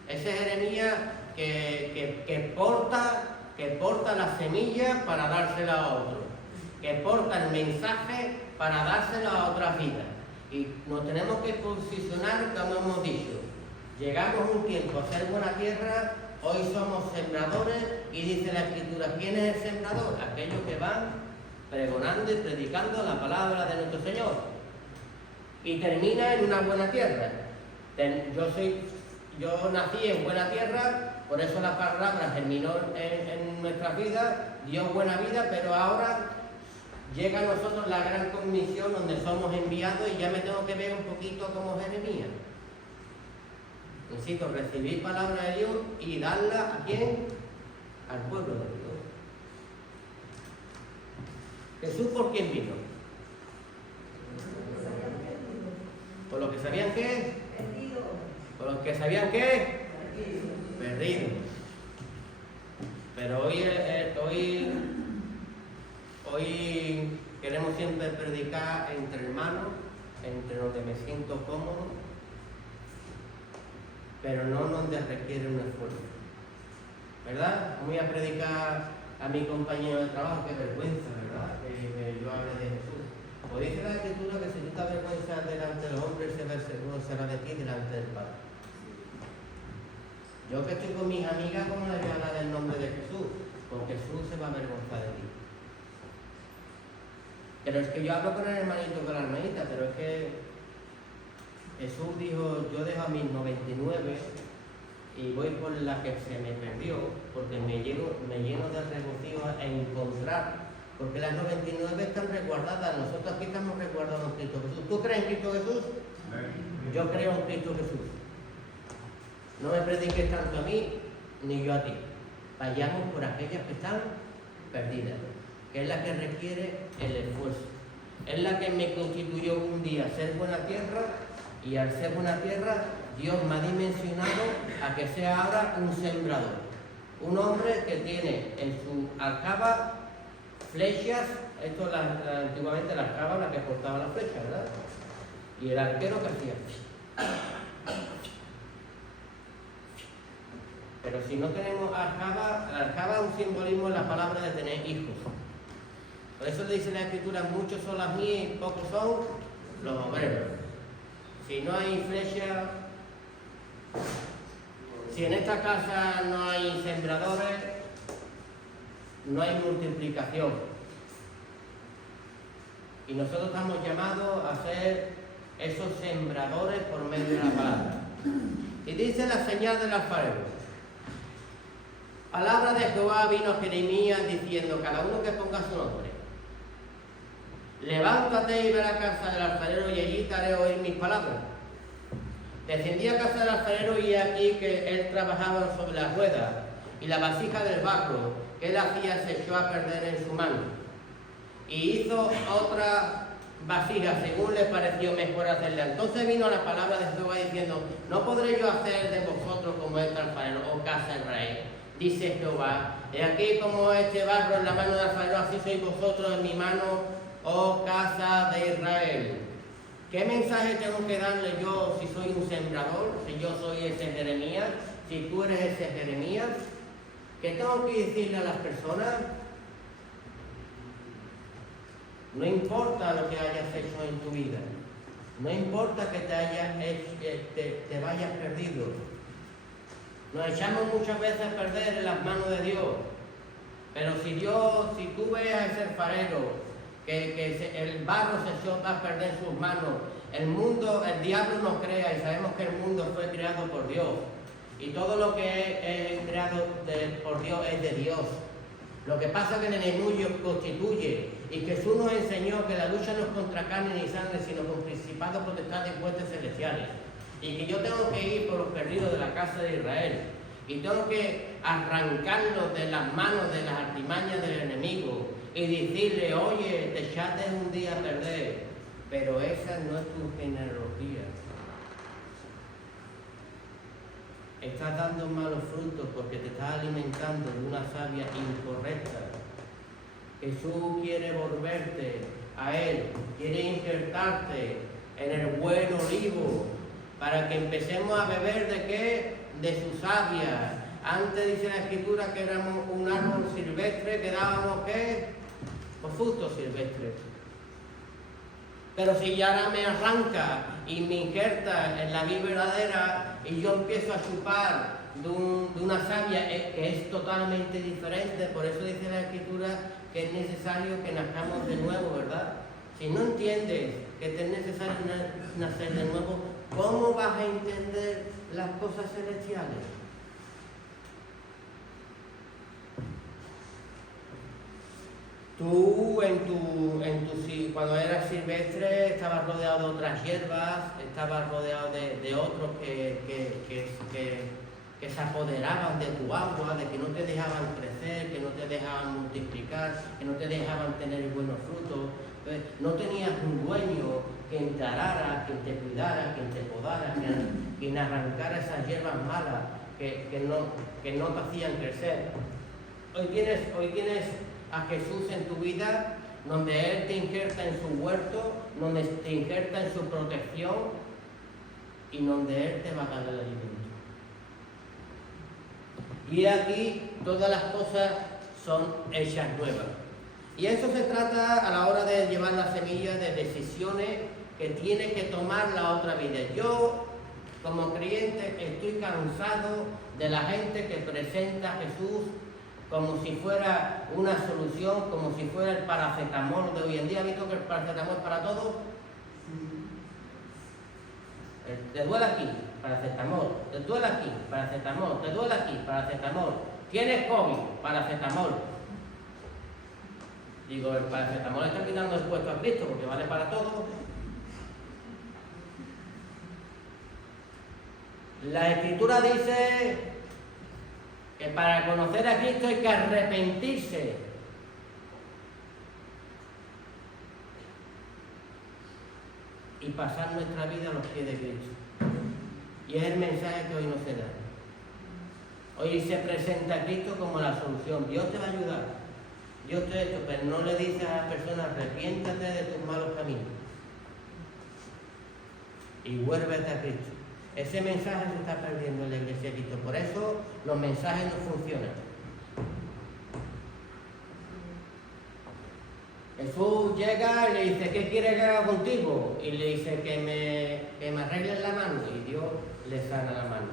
Ese Jeremías que porta la semilla para dársela a otro, que porta el mensaje para dárselo a otras vidas. Y nos tenemos que posicionar, como hemos dicho. Llegamos un tiempo a ser buena tierra, hoy somos sembradores, y dice la Escritura, ¿quién es el sembrador? Aquellos que van pregonando y predicando la palabra de nuestro Señor. Y termina en una buena tierra. Yo nací en buena tierra, por eso la palabra terminó en nuestras vidas, dio buena vida, pero ahora llega a nosotros la gran comisión donde somos enviados y ya me tengo que ver un poquito como Jeremías. Necesito recibir palabra de Dios y darla ¿a quién? Al pueblo de Dios. Jesús, ¿por quién vino? ¿Por los que sabían qué? Perdido. ¿Por los que sabían qué? Perdido. Pero hoy queremos siempre predicar entre hermanos, entre los que me siento cómodo, pero no donde requiere un esfuerzo. ¿Verdad? Voy a predicar a mi compañero de trabajo, qué vergüenza, ¿verdad? Que yo hable de Jesús. Pues dice la Escritura que si tú te avergüenzas delante del hombre, seguro será de ti delante del Padre. Yo que estoy con mis amigas, ¿cómo les voy a hablar del nombre de Jesús? Porque Jesús se va a avergonzar de ti. Pero es que yo hablo con el hermanito, con la hermanita, pero es que Jesús dijo, yo dejo a mis 99 y voy por la que se me perdió, porque me lleno de regocijo a encontrar, porque las 99 están resguardadas, nosotros aquí estamos resguardados en Cristo Jesús. ¿Tú crees en Cristo Jesús? Yo creo en Cristo Jesús. No me prediques tanto a mí, ni yo a ti. Vayamos por aquellas que están perdidas, que es la que requiere el esfuerzo. Es la que me constituyó un día ser buena tierra, y al ser buena tierra, Dios me ha dimensionado a que sea ahora un sembrador. Un hombre que tiene en su aljaba flechas, esto antiguamente la aljaba la que cortaba la flecha, ¿verdad? Y el arquero que hacía. Pero si no tenemos aljaba, la aljaba es un simbolismo en la palabra de tener hijos. Por eso le dice la Escritura, muchos son las mías y pocos son los obreros. Si no hay flecha, si en esta casa no hay sembradores, no hay multiplicación. Y nosotros estamos llamados a ser esos sembradores por medio de la palabra. Y dice la señal del alfarero. Palabra de Jehová vino a Jeremías diciendo, cada uno que ponga su nombre. Levántate y ve a la casa del alfarero y allí te haré oír mis palabras. Descendí a casa del alfarero y aquí que él trabajaba sobre las ruedas y la vasija del barro que él hacía se echó a perder en su mano. Y hizo otra vasija según le pareció mejor hacerla. Entonces vino la palabra de Jehová diciendo, no podré yo hacer de vosotros como este alfarero, oh casa de Israel. Dice Jehová, he aquí como este barro en la mano del alfarero, así sois vosotros en mi mano, oh casa de Israel. ¿Qué mensaje tengo que darle yo si soy un sembrador, si yo soy ese Jeremías, si tú eres ese Jeremías? ¿Qué tengo que decirle a las personas? No importa lo que hayas hecho en tu vida, no importa que te vayas perdido. Nos echamos muchas veces a perder en las manos de Dios, pero si tú ves a ese alfarero, que el barro se echó a perder en sus manos, el diablo no crea, y sabemos que el mundo fue creado por Dios, y todo lo que es creado por Dios es de Dios. Lo que pasa es que el enemigo constituye, y Jesús nos enseñó que la lucha no es contra carne ni sangre, sino con principados, potestades y huestes celestiales. Y que yo tengo que ir por los perdidos de la casa de Israel. Y tengo que arrancarlos de las manos de las artimañas del enemigo. Y decirle, oye, te echaste un día a perder. Pero esa no es tu generosidad. Estás dando malos frutos porque te estás alimentando de una savia incorrecta. Jesús quiere volverte a Él, quiere injertarte en el buen olivo, para que empecemos a beber ¿de qué? De su savia. Antes dice la Escritura que éramos un árbol silvestre, que dábamos ¿qué? Pues frutos silvestres. Pero si ya ahora me arranca y me injerta en la vida verdadera y yo empiezo a chupar de una savia que es totalmente diferente, por eso dice la Escritura que es necesario que nazcamos de nuevo, ¿verdad? Si no entiendes que es necesario nacer de nuevo, ¿cómo vas a entender las cosas celestiales? Tú cuando eras silvestre estabas rodeado de otras hierbas, estabas rodeado de otros que se apoderaban de tu agua, de que no te dejaban crecer, que no te dejaban multiplicar, que no te dejaban tener buenos frutos. Entonces, no tenías un dueño que entrara, quien te cuidara, quien te podara, quien arrancara esas hierbas malas que no te hacían crecer. Hoy tienes a Jesús en tu vida, donde Él te injerta en su huerto, donde te injerta en su protección y donde Él te va a dar el alimento. Y aquí todas las cosas son hechas nuevas. Y eso se trata a la hora de llevar la semilla de decisiones que tiene que tomar la otra vida. Yo, como creyente, estoy cansado de la gente que presenta a Jesús como si fuera una solución, como si fuera el paracetamol de hoy en día. ¿Has visto que el paracetamol es para todo? Te duele aquí, paracetamol. Te duele aquí, paracetamol. Te duele aquí, paracetamol. ¿Tienes COVID? Paracetamol. Digo, el paracetamol está quitando el puesto a Cristo porque vale para todo. La Escritura dice que para conocer a Cristo hay que arrepentirse. Y pasar nuestra vida a los pies de Cristo. Y es el mensaje que hoy nos se da. Hoy se presenta a Cristo como la solución. Dios te va a ayudar. Dios te esto, pero no le dice a la persona, arrepiéntate de tus malos caminos. Y vuélvete a Cristo. Ese mensaje se está perdiendo en la iglesia de Cristo. Por eso los mensajes no funcionan. Jesús llega y le dice, ¿qué quieres que haga contigo? Y le dice que me arregles la mano. Y Dios le sana la mano.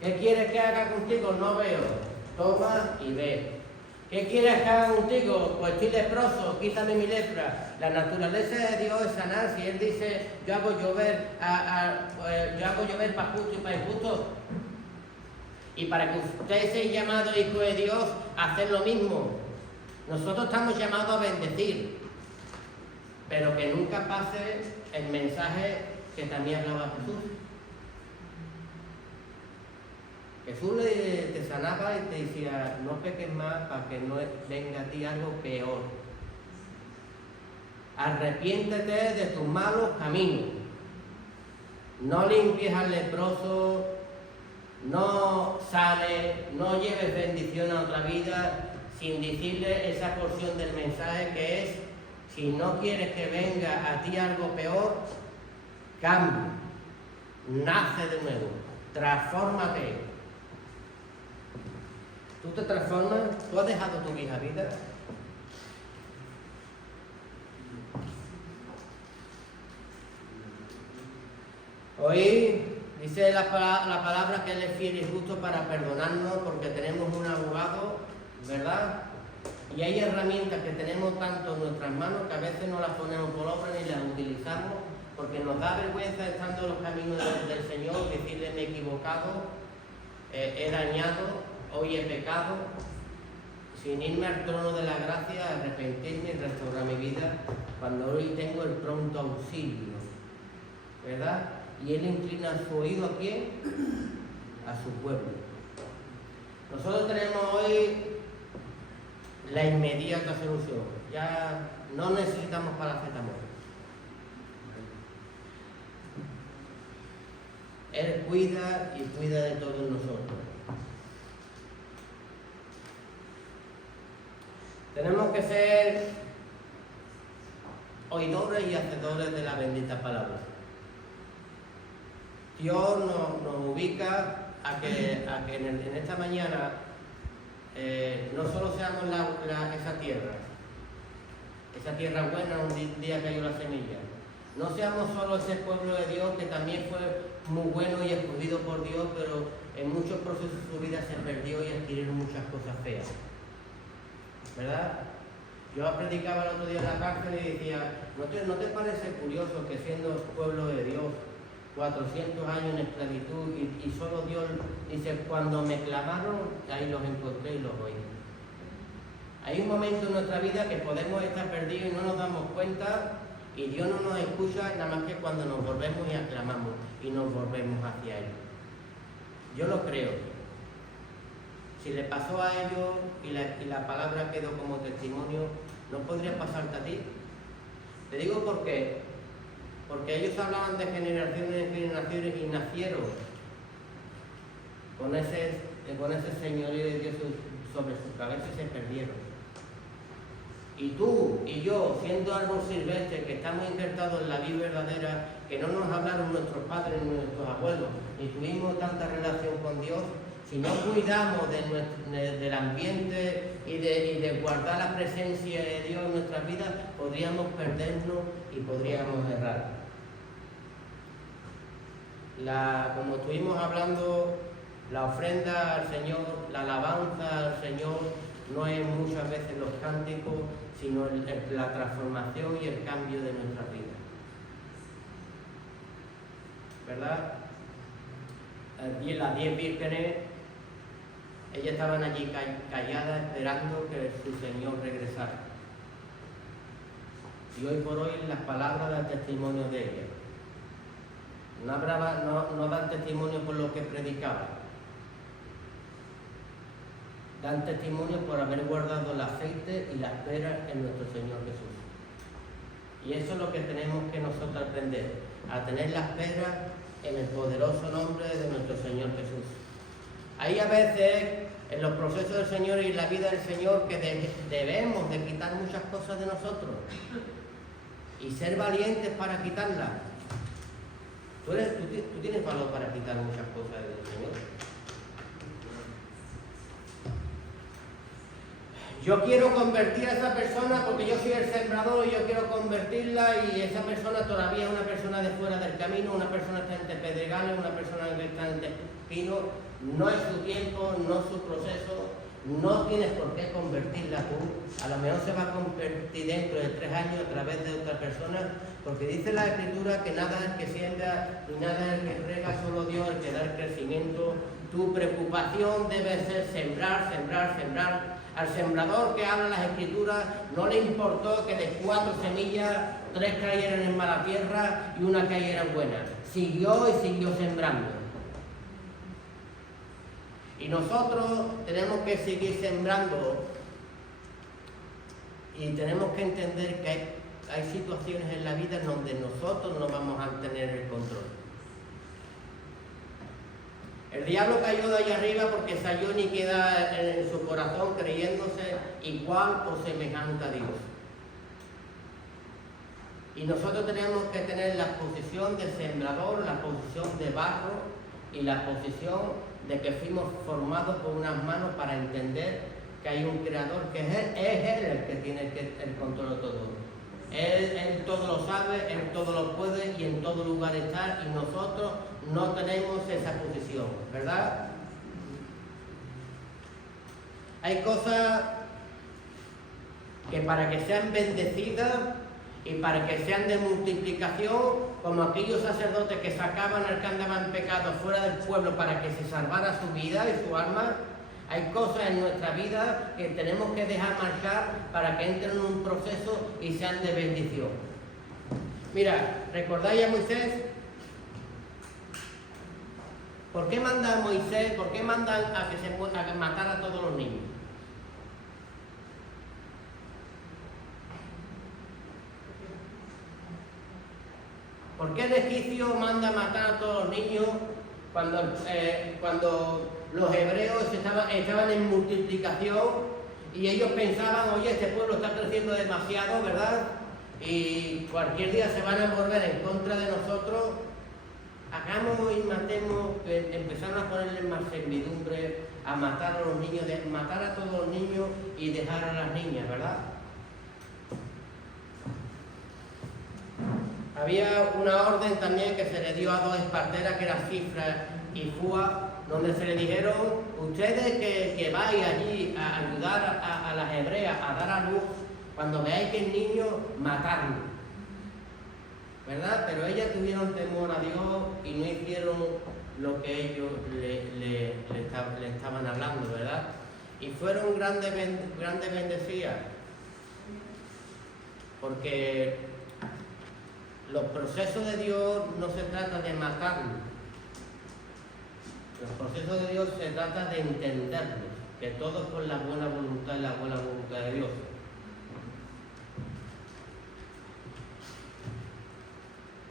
¿Qué quieres que haga contigo? No veo. Toma y ve. ¿Qué quieres que haga contigo? Pues estoy leproso, quítame mi lepra. La naturaleza de Dios es sanar. Si Él dice, yo hago llover para justo y para injusto. Y para que usted sea llamado hijo de Dios, hacer lo mismo. Nosotros estamos llamados a bendecir, pero que nunca pase el mensaje que también hablaba Jesús. Jesús te sanaba y te decía, no peques más para que no venga a ti algo peor. Arrepiéntete de tus malos caminos. No limpies al leproso, no sales, no lleves bendición a otra vida sin decirle esa porción del mensaje que es, si no quieres que venga a ti algo peor, cambia, nace de nuevo, transfórmate. Tú te transformas, tú has dejado tu vieja vida. Hoy dice la palabra que Él es fiel y justo para perdonarnos porque tenemos un abogado, ¿verdad? Y hay herramientas que tenemos tanto en nuestras manos que a veces no las ponemos por obra ni las utilizamos porque nos da vergüenza estando en los caminos del Señor, decirle me he equivocado, he dañado. Hoy he pecado, sin irme al trono de la gracia, arrepentirme y restaurar mi vida, cuando hoy tengo el pronto auxilio, ¿verdad? Y Él inclina su oído ¿a quién? A su pueblo. Nosotros tenemos hoy la inmediata solución. Ya no necesitamos paracetamol. Él cuida y cuida de todos nosotros. Tenemos que ser oidores y hacedores de la bendita palabra. Dios nos ubica a que en esta mañana no solo seamos esa tierra buena, un día cayó la semilla. No seamos solo ese pueblo de Dios que también fue muy bueno y escogido por Dios, pero en muchos procesos de su vida se perdió y adquirieron muchas cosas feas. ¿Verdad? Yo predicaba el otro día en la cárcel y decía, ¿no te parece curioso que siendo pueblo de Dios, 400 años en esclavitud y solo Dios dice, cuando me clamaron, ahí los encontré y los oí? Hay un momento en nuestra vida que podemos estar perdidos y no nos damos cuenta y Dios no nos escucha nada más que cuando nos volvemos y aclamamos y nos volvemos hacia Él. Yo lo creo. Si le pasó a ellos y la palabra quedó como testimonio, ¿no podría pasarte a ti? Te digo por qué. Porque ellos hablaban de generaciones en generaciones y nacieron con ese señorío de Dios sobre sus cabezas y se perdieron. Y tú y yo, siendo árbol silvestre, que estamos injertados en la vida verdadera, que no nos hablaron nuestros padres ni nuestros abuelos, ni tuvimos tanta relación con Dios, si no cuidamos del ambiente y de guardar la presencia de Dios en nuestras vidas, podríamos perdernos y podríamos errar. Como estuvimos hablando, la ofrenda al Señor, la alabanza al Señor, no es muchas veces los cánticos, sino la transformación y el cambio de nuestras vidas. ¿Verdad? Las 10 vírgenes, ellas estaban allí calladas esperando que su Señor regresara. Y hoy por hoy las palabras dan testimonio de ellas. No dan testimonio por lo que predicaban. Dan testimonio por haber guardado el aceite y la espera en nuestro Señor Jesús. Y eso es lo que tenemos que nosotros aprender, a tener la espera en el poderoso nombre de nuestro Señor Jesús. Hay a veces en los procesos del Señor y en la vida del Señor que debemos de quitar muchas cosas de nosotros y ser valientes para quitarlas. Tú tienes valor para quitar muchas cosas del Señor. Yo quiero convertir a esa persona porque yo soy el sembrador y yo quiero convertirla, y esa persona todavía es una persona de fuera del camino, una persona que está entre pedregales, una persona que está entre espinos. No es su tiempo, no es su proceso, no tienes por qué convertirla tú. A lo mejor se va a convertir dentro de 3 años a través de otra persona, porque dice la Escritura que nada es el que siembra ni nada es el que riega, solo Dios el que da el crecimiento. Tu preocupación debe ser sembrar, sembrar, sembrar. Al sembrador que habla las Escrituras no le importó que de 4 semillas 3 cayeran en mala tierra y 1 cayera en buena. Siguió y siguió sembrando. Y nosotros tenemos que seguir sembrando y tenemos que entender que hay situaciones en la vida en donde nosotros no vamos a tener el control. El diablo cayó de ahí arriba porque salió iniquidad en su corazón, creyéndose igual o semejante a Dios. Y nosotros tenemos que tener la posición del sembrador, la posición de barro y la posición de que fuimos formados por unas manos para entender que hay un creador, que es Él el que tiene el control de todo. Él todo lo sabe, Él todo lo puede y en todo lugar está, y nosotros no tenemos esa posición, ¿verdad? Hay cosas que para que sean bendecidas y para que sean de multiplicación, como aquellos sacerdotes que sacaban al que andaba en pecado fuera del pueblo para que se salvara su vida y su alma, hay cosas en nuestra vida que tenemos que dejar marchar para que entren en un proceso y sean de bendición. Mira, ¿recordáis a Moisés? ¿Por qué manda a Moisés? ¿Por qué mandan a que matara a todos los niños? ¿Por qué el egipcio manda a matar a todos los niños cuando los hebreos estaban en multiplicación Y ellos pensaban, oye, este pueblo está creciendo demasiado, ¿verdad? Y cualquier día se van a volver en contra de nosotros. Hagamos y matemos, empezaron a ponerle más servidumbre, a matar a los niños, matar a todos los niños y dejar a las niñas, ¿verdad? Había una orden también que se le dio a dos parteras, que eran Cifra y Fua, donde se le dijeron, ustedes que vais allí a ayudar a las hebreas a dar a luz, cuando veáis que el niño, matadlo, ¿verdad? Pero ellas tuvieron temor a Dios y no hicieron lo que ellos le estaban hablando, ¿verdad? Y fueron grandes bendecidas, porque los procesos de Dios no se trata de matarlos. Los procesos de Dios se trata de entenderlos, que todo es por la buena voluntad y la buena voluntad de Dios.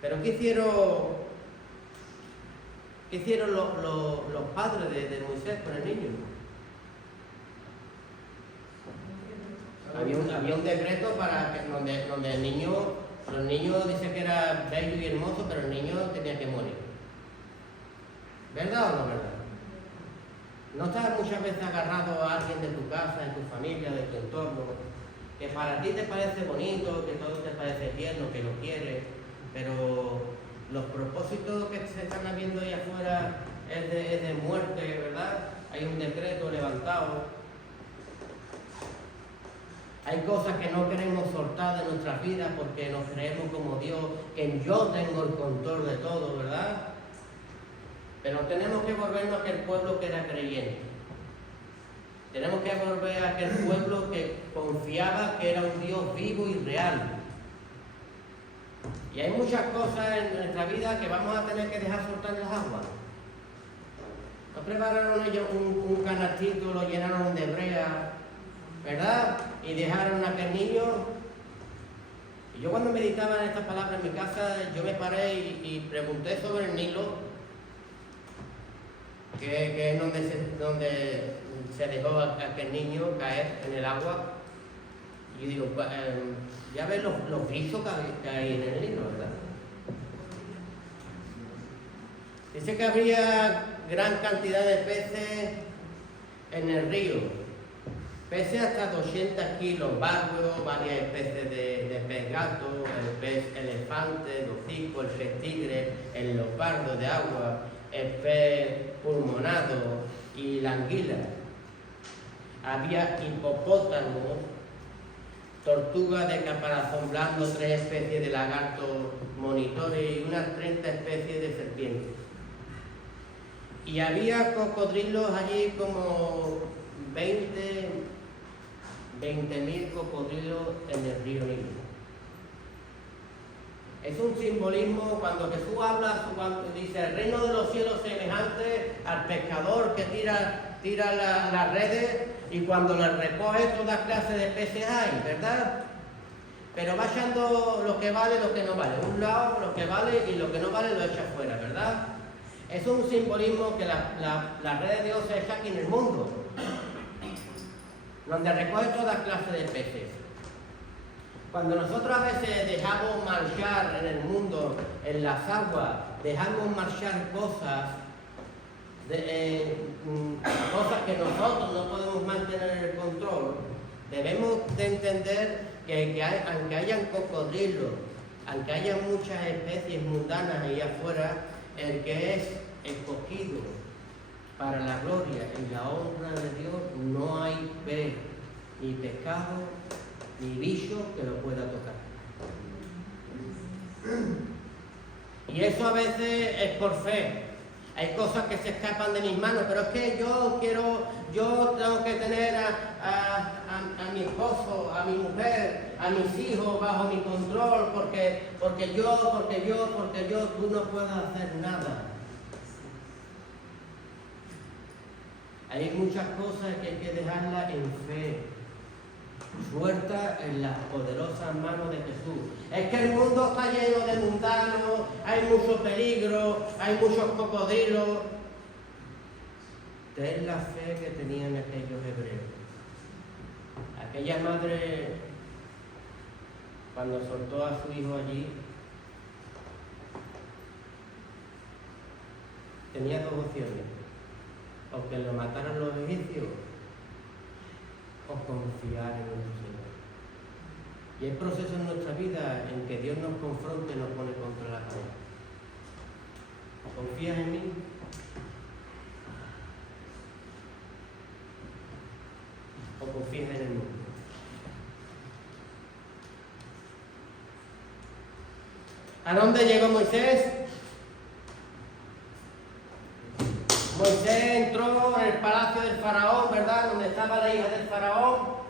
Pero ¿qué hicieron los padres de Moisés con el niño? Había un decreto para que, donde el niño, los niños dicen que era bello y hermoso, pero el niño tenía que morir. ¿Verdad o no verdad? No estás muchas veces agarrado a alguien de tu casa, de tu familia, de tu entorno, que para ti te parece bonito, que todo te parece tierno, que lo quieres, pero los propósitos que se están habiendo ahí afuera es de muerte, ¿verdad? Hay un decreto levantado. Hay cosas que no queremos soltar de nuestras vidas porque nos creemos como Dios, que yo tengo el control de todo, ¿verdad? Pero tenemos que volvernos a aquel pueblo que era creyente. Tenemos que volver a aquel pueblo que confiaba que era un Dios vivo y real. Y hay muchas cosas en nuestra vida que vamos a tener que dejar soltar en las aguas. No prepararon ellos un canastito, lo llenaron de brea, ¿verdad? Y dejaron a aquel niño. Y yo cuando meditaba en estas palabras en mi casa, yo me paré y pregunté sobre el Nilo, que es donde se dejó a aquel niño caer en el agua. Y yo digo, ya ves los rizos que hay en el Nilo, ¿verdad? Dice que habría gran cantidad de peces en el río, peces hasta 200 kilos, barbos, varias especies de pez gato, el pez elefante, el hocico, el pez tigre, el leopardo de agua, el pez pulmonado y la anguila. Había hipopótamos, tortugas de caparazón blando, 3 especies de lagartos monitores y unas 30 especies de serpientes. Y había cocodrilos allí como 20.000 cocodrilos en el río Nilo. Es un simbolismo cuando Jesús habla, cuando dice el reino de los cielos semejante al pescador que tira las redes y cuando le recoge toda clase de peces hay, ¿verdad? Pero va echando lo que vale, lo que no vale. Un lado lo que vale y lo que no vale lo echa afuera, ¿verdad? Es un simbolismo que la red de Dios se echa aquí en el mundo, donde recoge toda clase de peces. Cuando nosotros a veces dejamos marchar en el mundo, en las aguas, dejamos marchar cosas que nosotros no podemos mantener el control, debemos de entender que aunque hayan cocodrilos, aunque haya muchas especies mundanas ahí afuera, el que es escogido para la gloria y la honra de Dios, no hay pez, ni pescado, ni bicho que lo pueda tocar. Y eso a veces es por fe. Hay cosas que se escapan de mis manos, pero es que yo tengo que tener a mi esposo, a mi mujer, a mis hijos bajo mi control, porque yo, tú no puedes hacer nada. Hay muchas cosas que hay que dejarlas en fe, suelta en las poderosas manos de Jesús. Es que el mundo está lleno de mundanos, hay mucho peligro, hay muchos cocodrilos. Ten la fe que tenían aquellos hebreos. Aquella madre, cuando soltó a su hijo allí, tenía dos opciones: o que lo mataran los egipcios o confiar en nuestro Señor. Y hay procesos en nuestra vida en que Dios nos confronta y nos pone contra la pared. ¿Confías en mí? ¿O confías en el mundo? ¿A dónde llegó Moisés? Moisés entró en el palacio del faraón, ¿verdad? Donde estaba la hija del faraón.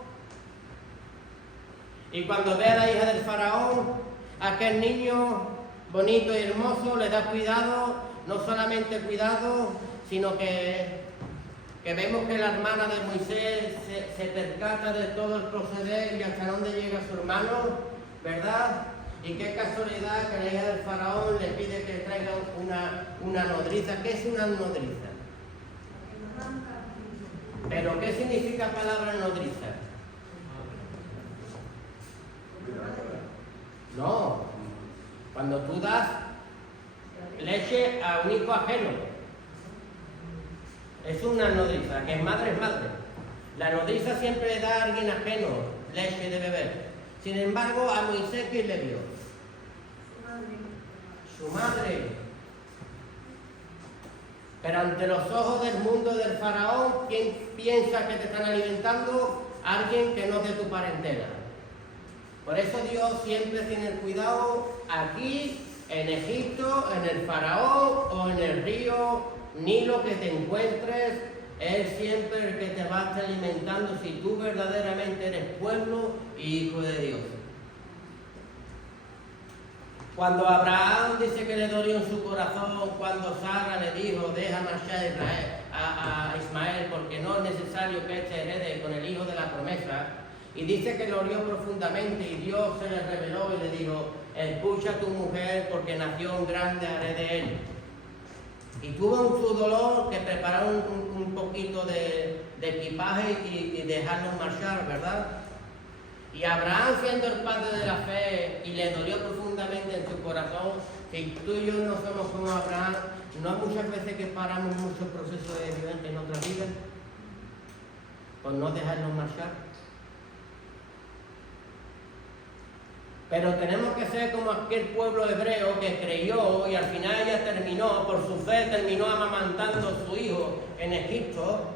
Y cuando ve a la hija del faraón, aquel niño bonito y hermoso, le da cuidado, no solamente cuidado, sino que vemos que la hermana de Moisés se percata de todo el proceder y hasta dónde llega su hermano, ¿verdad? Y qué casualidad que la hija del faraón le pide que le traiga una nodriza. ¿Qué es una nodriza? ¿Pero qué significa la palabra nodriza? No, cuando tú das leche a un hijo ajeno, es una nodriza, que es madre. La nodriza siempre le da a alguien ajeno leche de beber. Sin embargo, a Moisés, ¿quién le dio? Su madre. Pero ante los ojos del mundo del faraón, ¿quién piensa que te están alimentando? Alguien que no es de tu parentela. Por eso Dios siempre tiene el cuidado aquí, en Egipto, en el faraón o en el río Nilo que te encuentres. Él siempre el que te va a estar alimentando si tú verdaderamente eres pueblo y hijo de Dios. Cuando Abraham dice que le dolió en su corazón, cuando Sara le dijo, deja marchar a Ismael porque no es necesario que este herede con el hijo de la promesa, y dice que lo olió profundamente y Dios se le reveló y le dijo, escucha a tu mujer porque nació un grande haré de él. Y tuvo su dolor que prepararon un poquito de equipaje y dejarlos marchar, ¿verdad? Y Abraham, siendo el padre de la fe, y le dolió profundamente en su corazón, si tú y yo no somos como Abraham, no hay muchas veces que paramos muchos procesos de Dios en nuestra vida por no dejarnos marchar. Pero tenemos que ser como aquel pueblo hebreo que creyó y al final ella terminó, por su fe, terminó amamantando a su hijo en Egipto.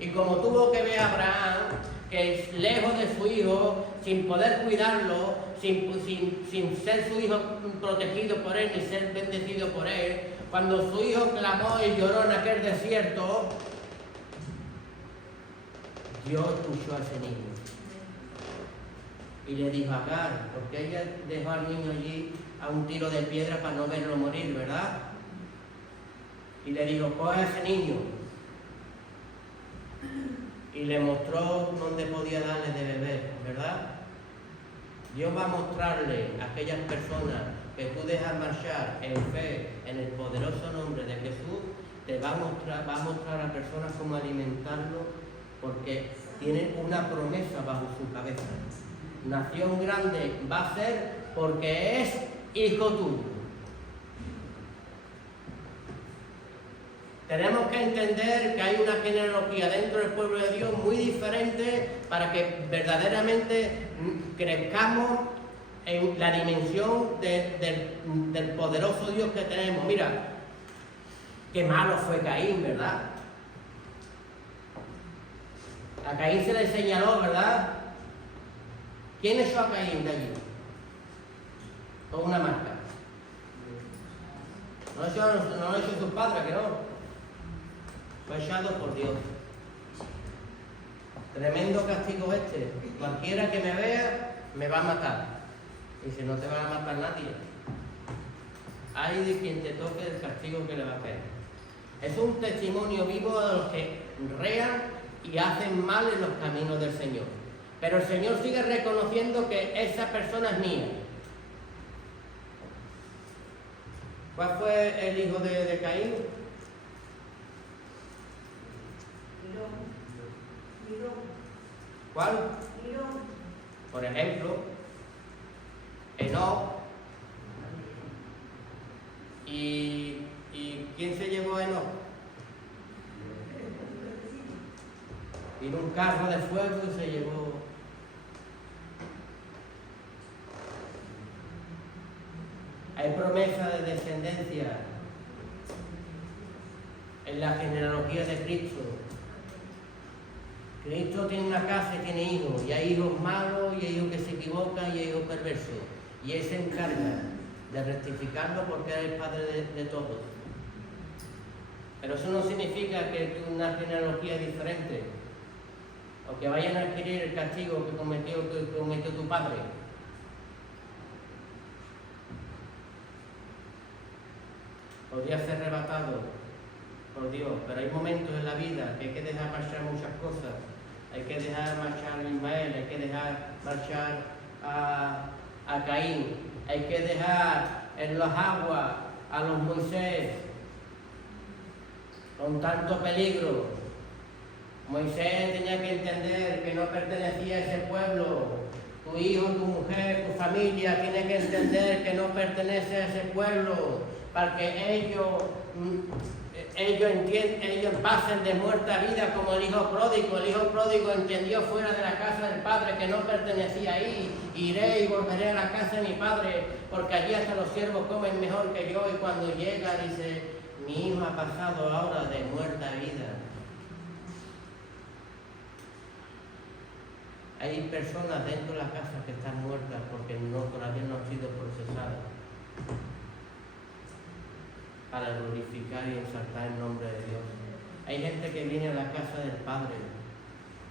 Y como tuvo que ver a Abraham, que lejos de su hijo, sin poder cuidarlo, sin ser su hijo protegido por él, ni ser bendecido por él, cuando su hijo clamó y lloró en aquel desierto, Dios escuchó a ese niño. Y le dijo a Agar, porque ella dejó al niño allí a un tiro de piedra para no verlo morir, ¿verdad? Y le dijo, coge a ese niño. Y le mostró dónde podía darle de beber, ¿verdad? Dios va a mostrarle a aquellas personas que tú dejas marchar en fe, en el poderoso nombre de Jesús, te va a mostrar a personas cómo alimentarlo, porque tienen una promesa bajo su cabeza. Nación grande va a ser porque es hijo tuyo. Tenemos que entender que hay una genealogía dentro del pueblo de Dios muy diferente para que verdaderamente crezcamos en la dimensión del poderoso Dios que tenemos. Mira, qué malo fue Caín, ¿verdad? A Caín se le señaló, ¿verdad? ¿Quién echó a Caín de allí? Con una marca. No lo echó su padre, que no. Fue echado por Dios. Tremendo castigo este. Cualquiera que me vea me va a matar. Dice, no te va a matar nadie. Hay de quien te toque el castigo que le va a caer. Es un testimonio vivo de los que rean y hacen mal en los caminos del Señor. Pero el Señor sigue reconociendo que esa persona es mía. ¿Cuál fue el hijo de Caín? ¿Cuál? Por ejemplo, Enoc. ¿Y quién se llevó a Enoc? Vino un carro de fuego y se llevó. Hay promesa de descendencia en la genealogía de Cristo. Cristo tiene una casa y tiene hijos, y hay hijos malos, y hay hijos que se equivocan, y hay hijos perversos. Y Él se encarga de rectificarlo porque es el Padre de todos. Pero eso no significa que una genealogía diferente, o que vayan a adquirir el castigo que cometió tu padre. Podría ser arrebatado por Dios, pero hay momentos en la vida que hay que dejar marchar muchas cosas. Hay que dejar marchar a Ismael, hay que dejar marchar a Caín, hay que dejar en las aguas a los Moisés con tanto peligro. Moisés tenía que entender que no pertenecía a ese pueblo. Tu hijo, tu mujer, tu familia tiene que entender que no pertenece a ese pueblo, para que ellos pasen de muerte a vida como el hijo pródigo. El hijo pródigo entendió fuera de la casa del padre que no pertenecía ahí. Iré y volveré a la casa de mi padre, porque allí hasta los siervos comen mejor que yo. Y cuando llega dice, mi hijo ha pasado ahora de muerte a vida. Hay personas dentro de la casa que están muertas porque todavía no han sido procesadas para glorificar y exaltar el nombre de Dios. Hay gente que viene a la casa del Padre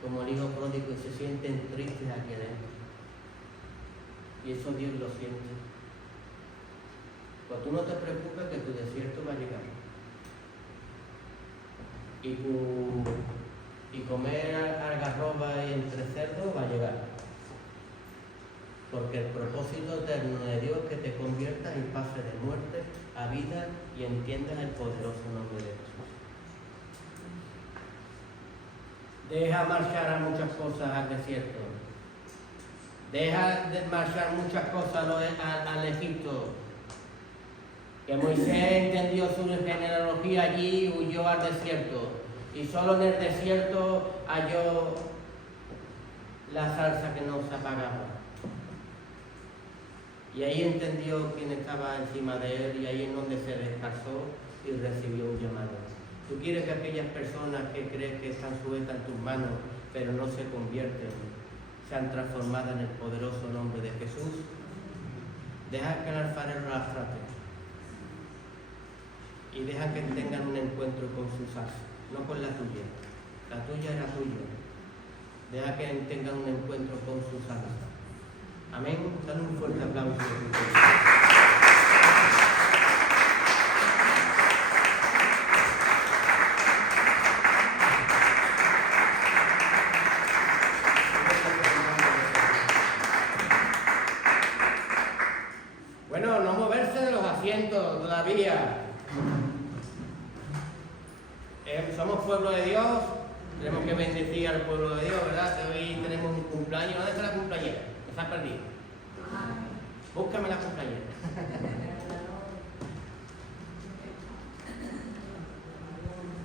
como el hijo pródigo y se sienten tristes aquí adentro. Y eso Dios lo siente. Pues tú no te preocupes que tu desierto va a llegar. Y comer algarroba entre cerdos va a llegar. Porque el propósito eterno de Dios es que te conviertas y pases de muerte a vida y entiendas el poderoso nombre de Jesús. Deja marchar a muchas cosas al desierto. Deja de marchar muchas cosas al Egipto. Que Moisés entendió su genealogía allí y huyó al desierto. Y solo en el desierto halló la salsa que no se apagaba. Y ahí entendió quién estaba encima de él, y ahí es donde se descansó y recibió un llamado. Tú quieres que aquellas personas que crees que están sujetas en tus manos, pero no se convierten, sean transformadas en el poderoso nombre de Jesús. Deja que el alfarero las trate y deja que tengan un encuentro con su salsa, no con la tuya. La tuya era tuya. Deja que tengan un encuentro con su salsa. Amén. Dale un fuerte aplauso. Bueno, no moverse de los asientos todavía. Somos pueblo de Dios, tenemos que bendecir al pueblo de Dios, ¿verdad? Hoy tenemos un cumpleaños. ¿Dónde está la cumpleañera? Se ha perdido. Búscame la cumpleañera.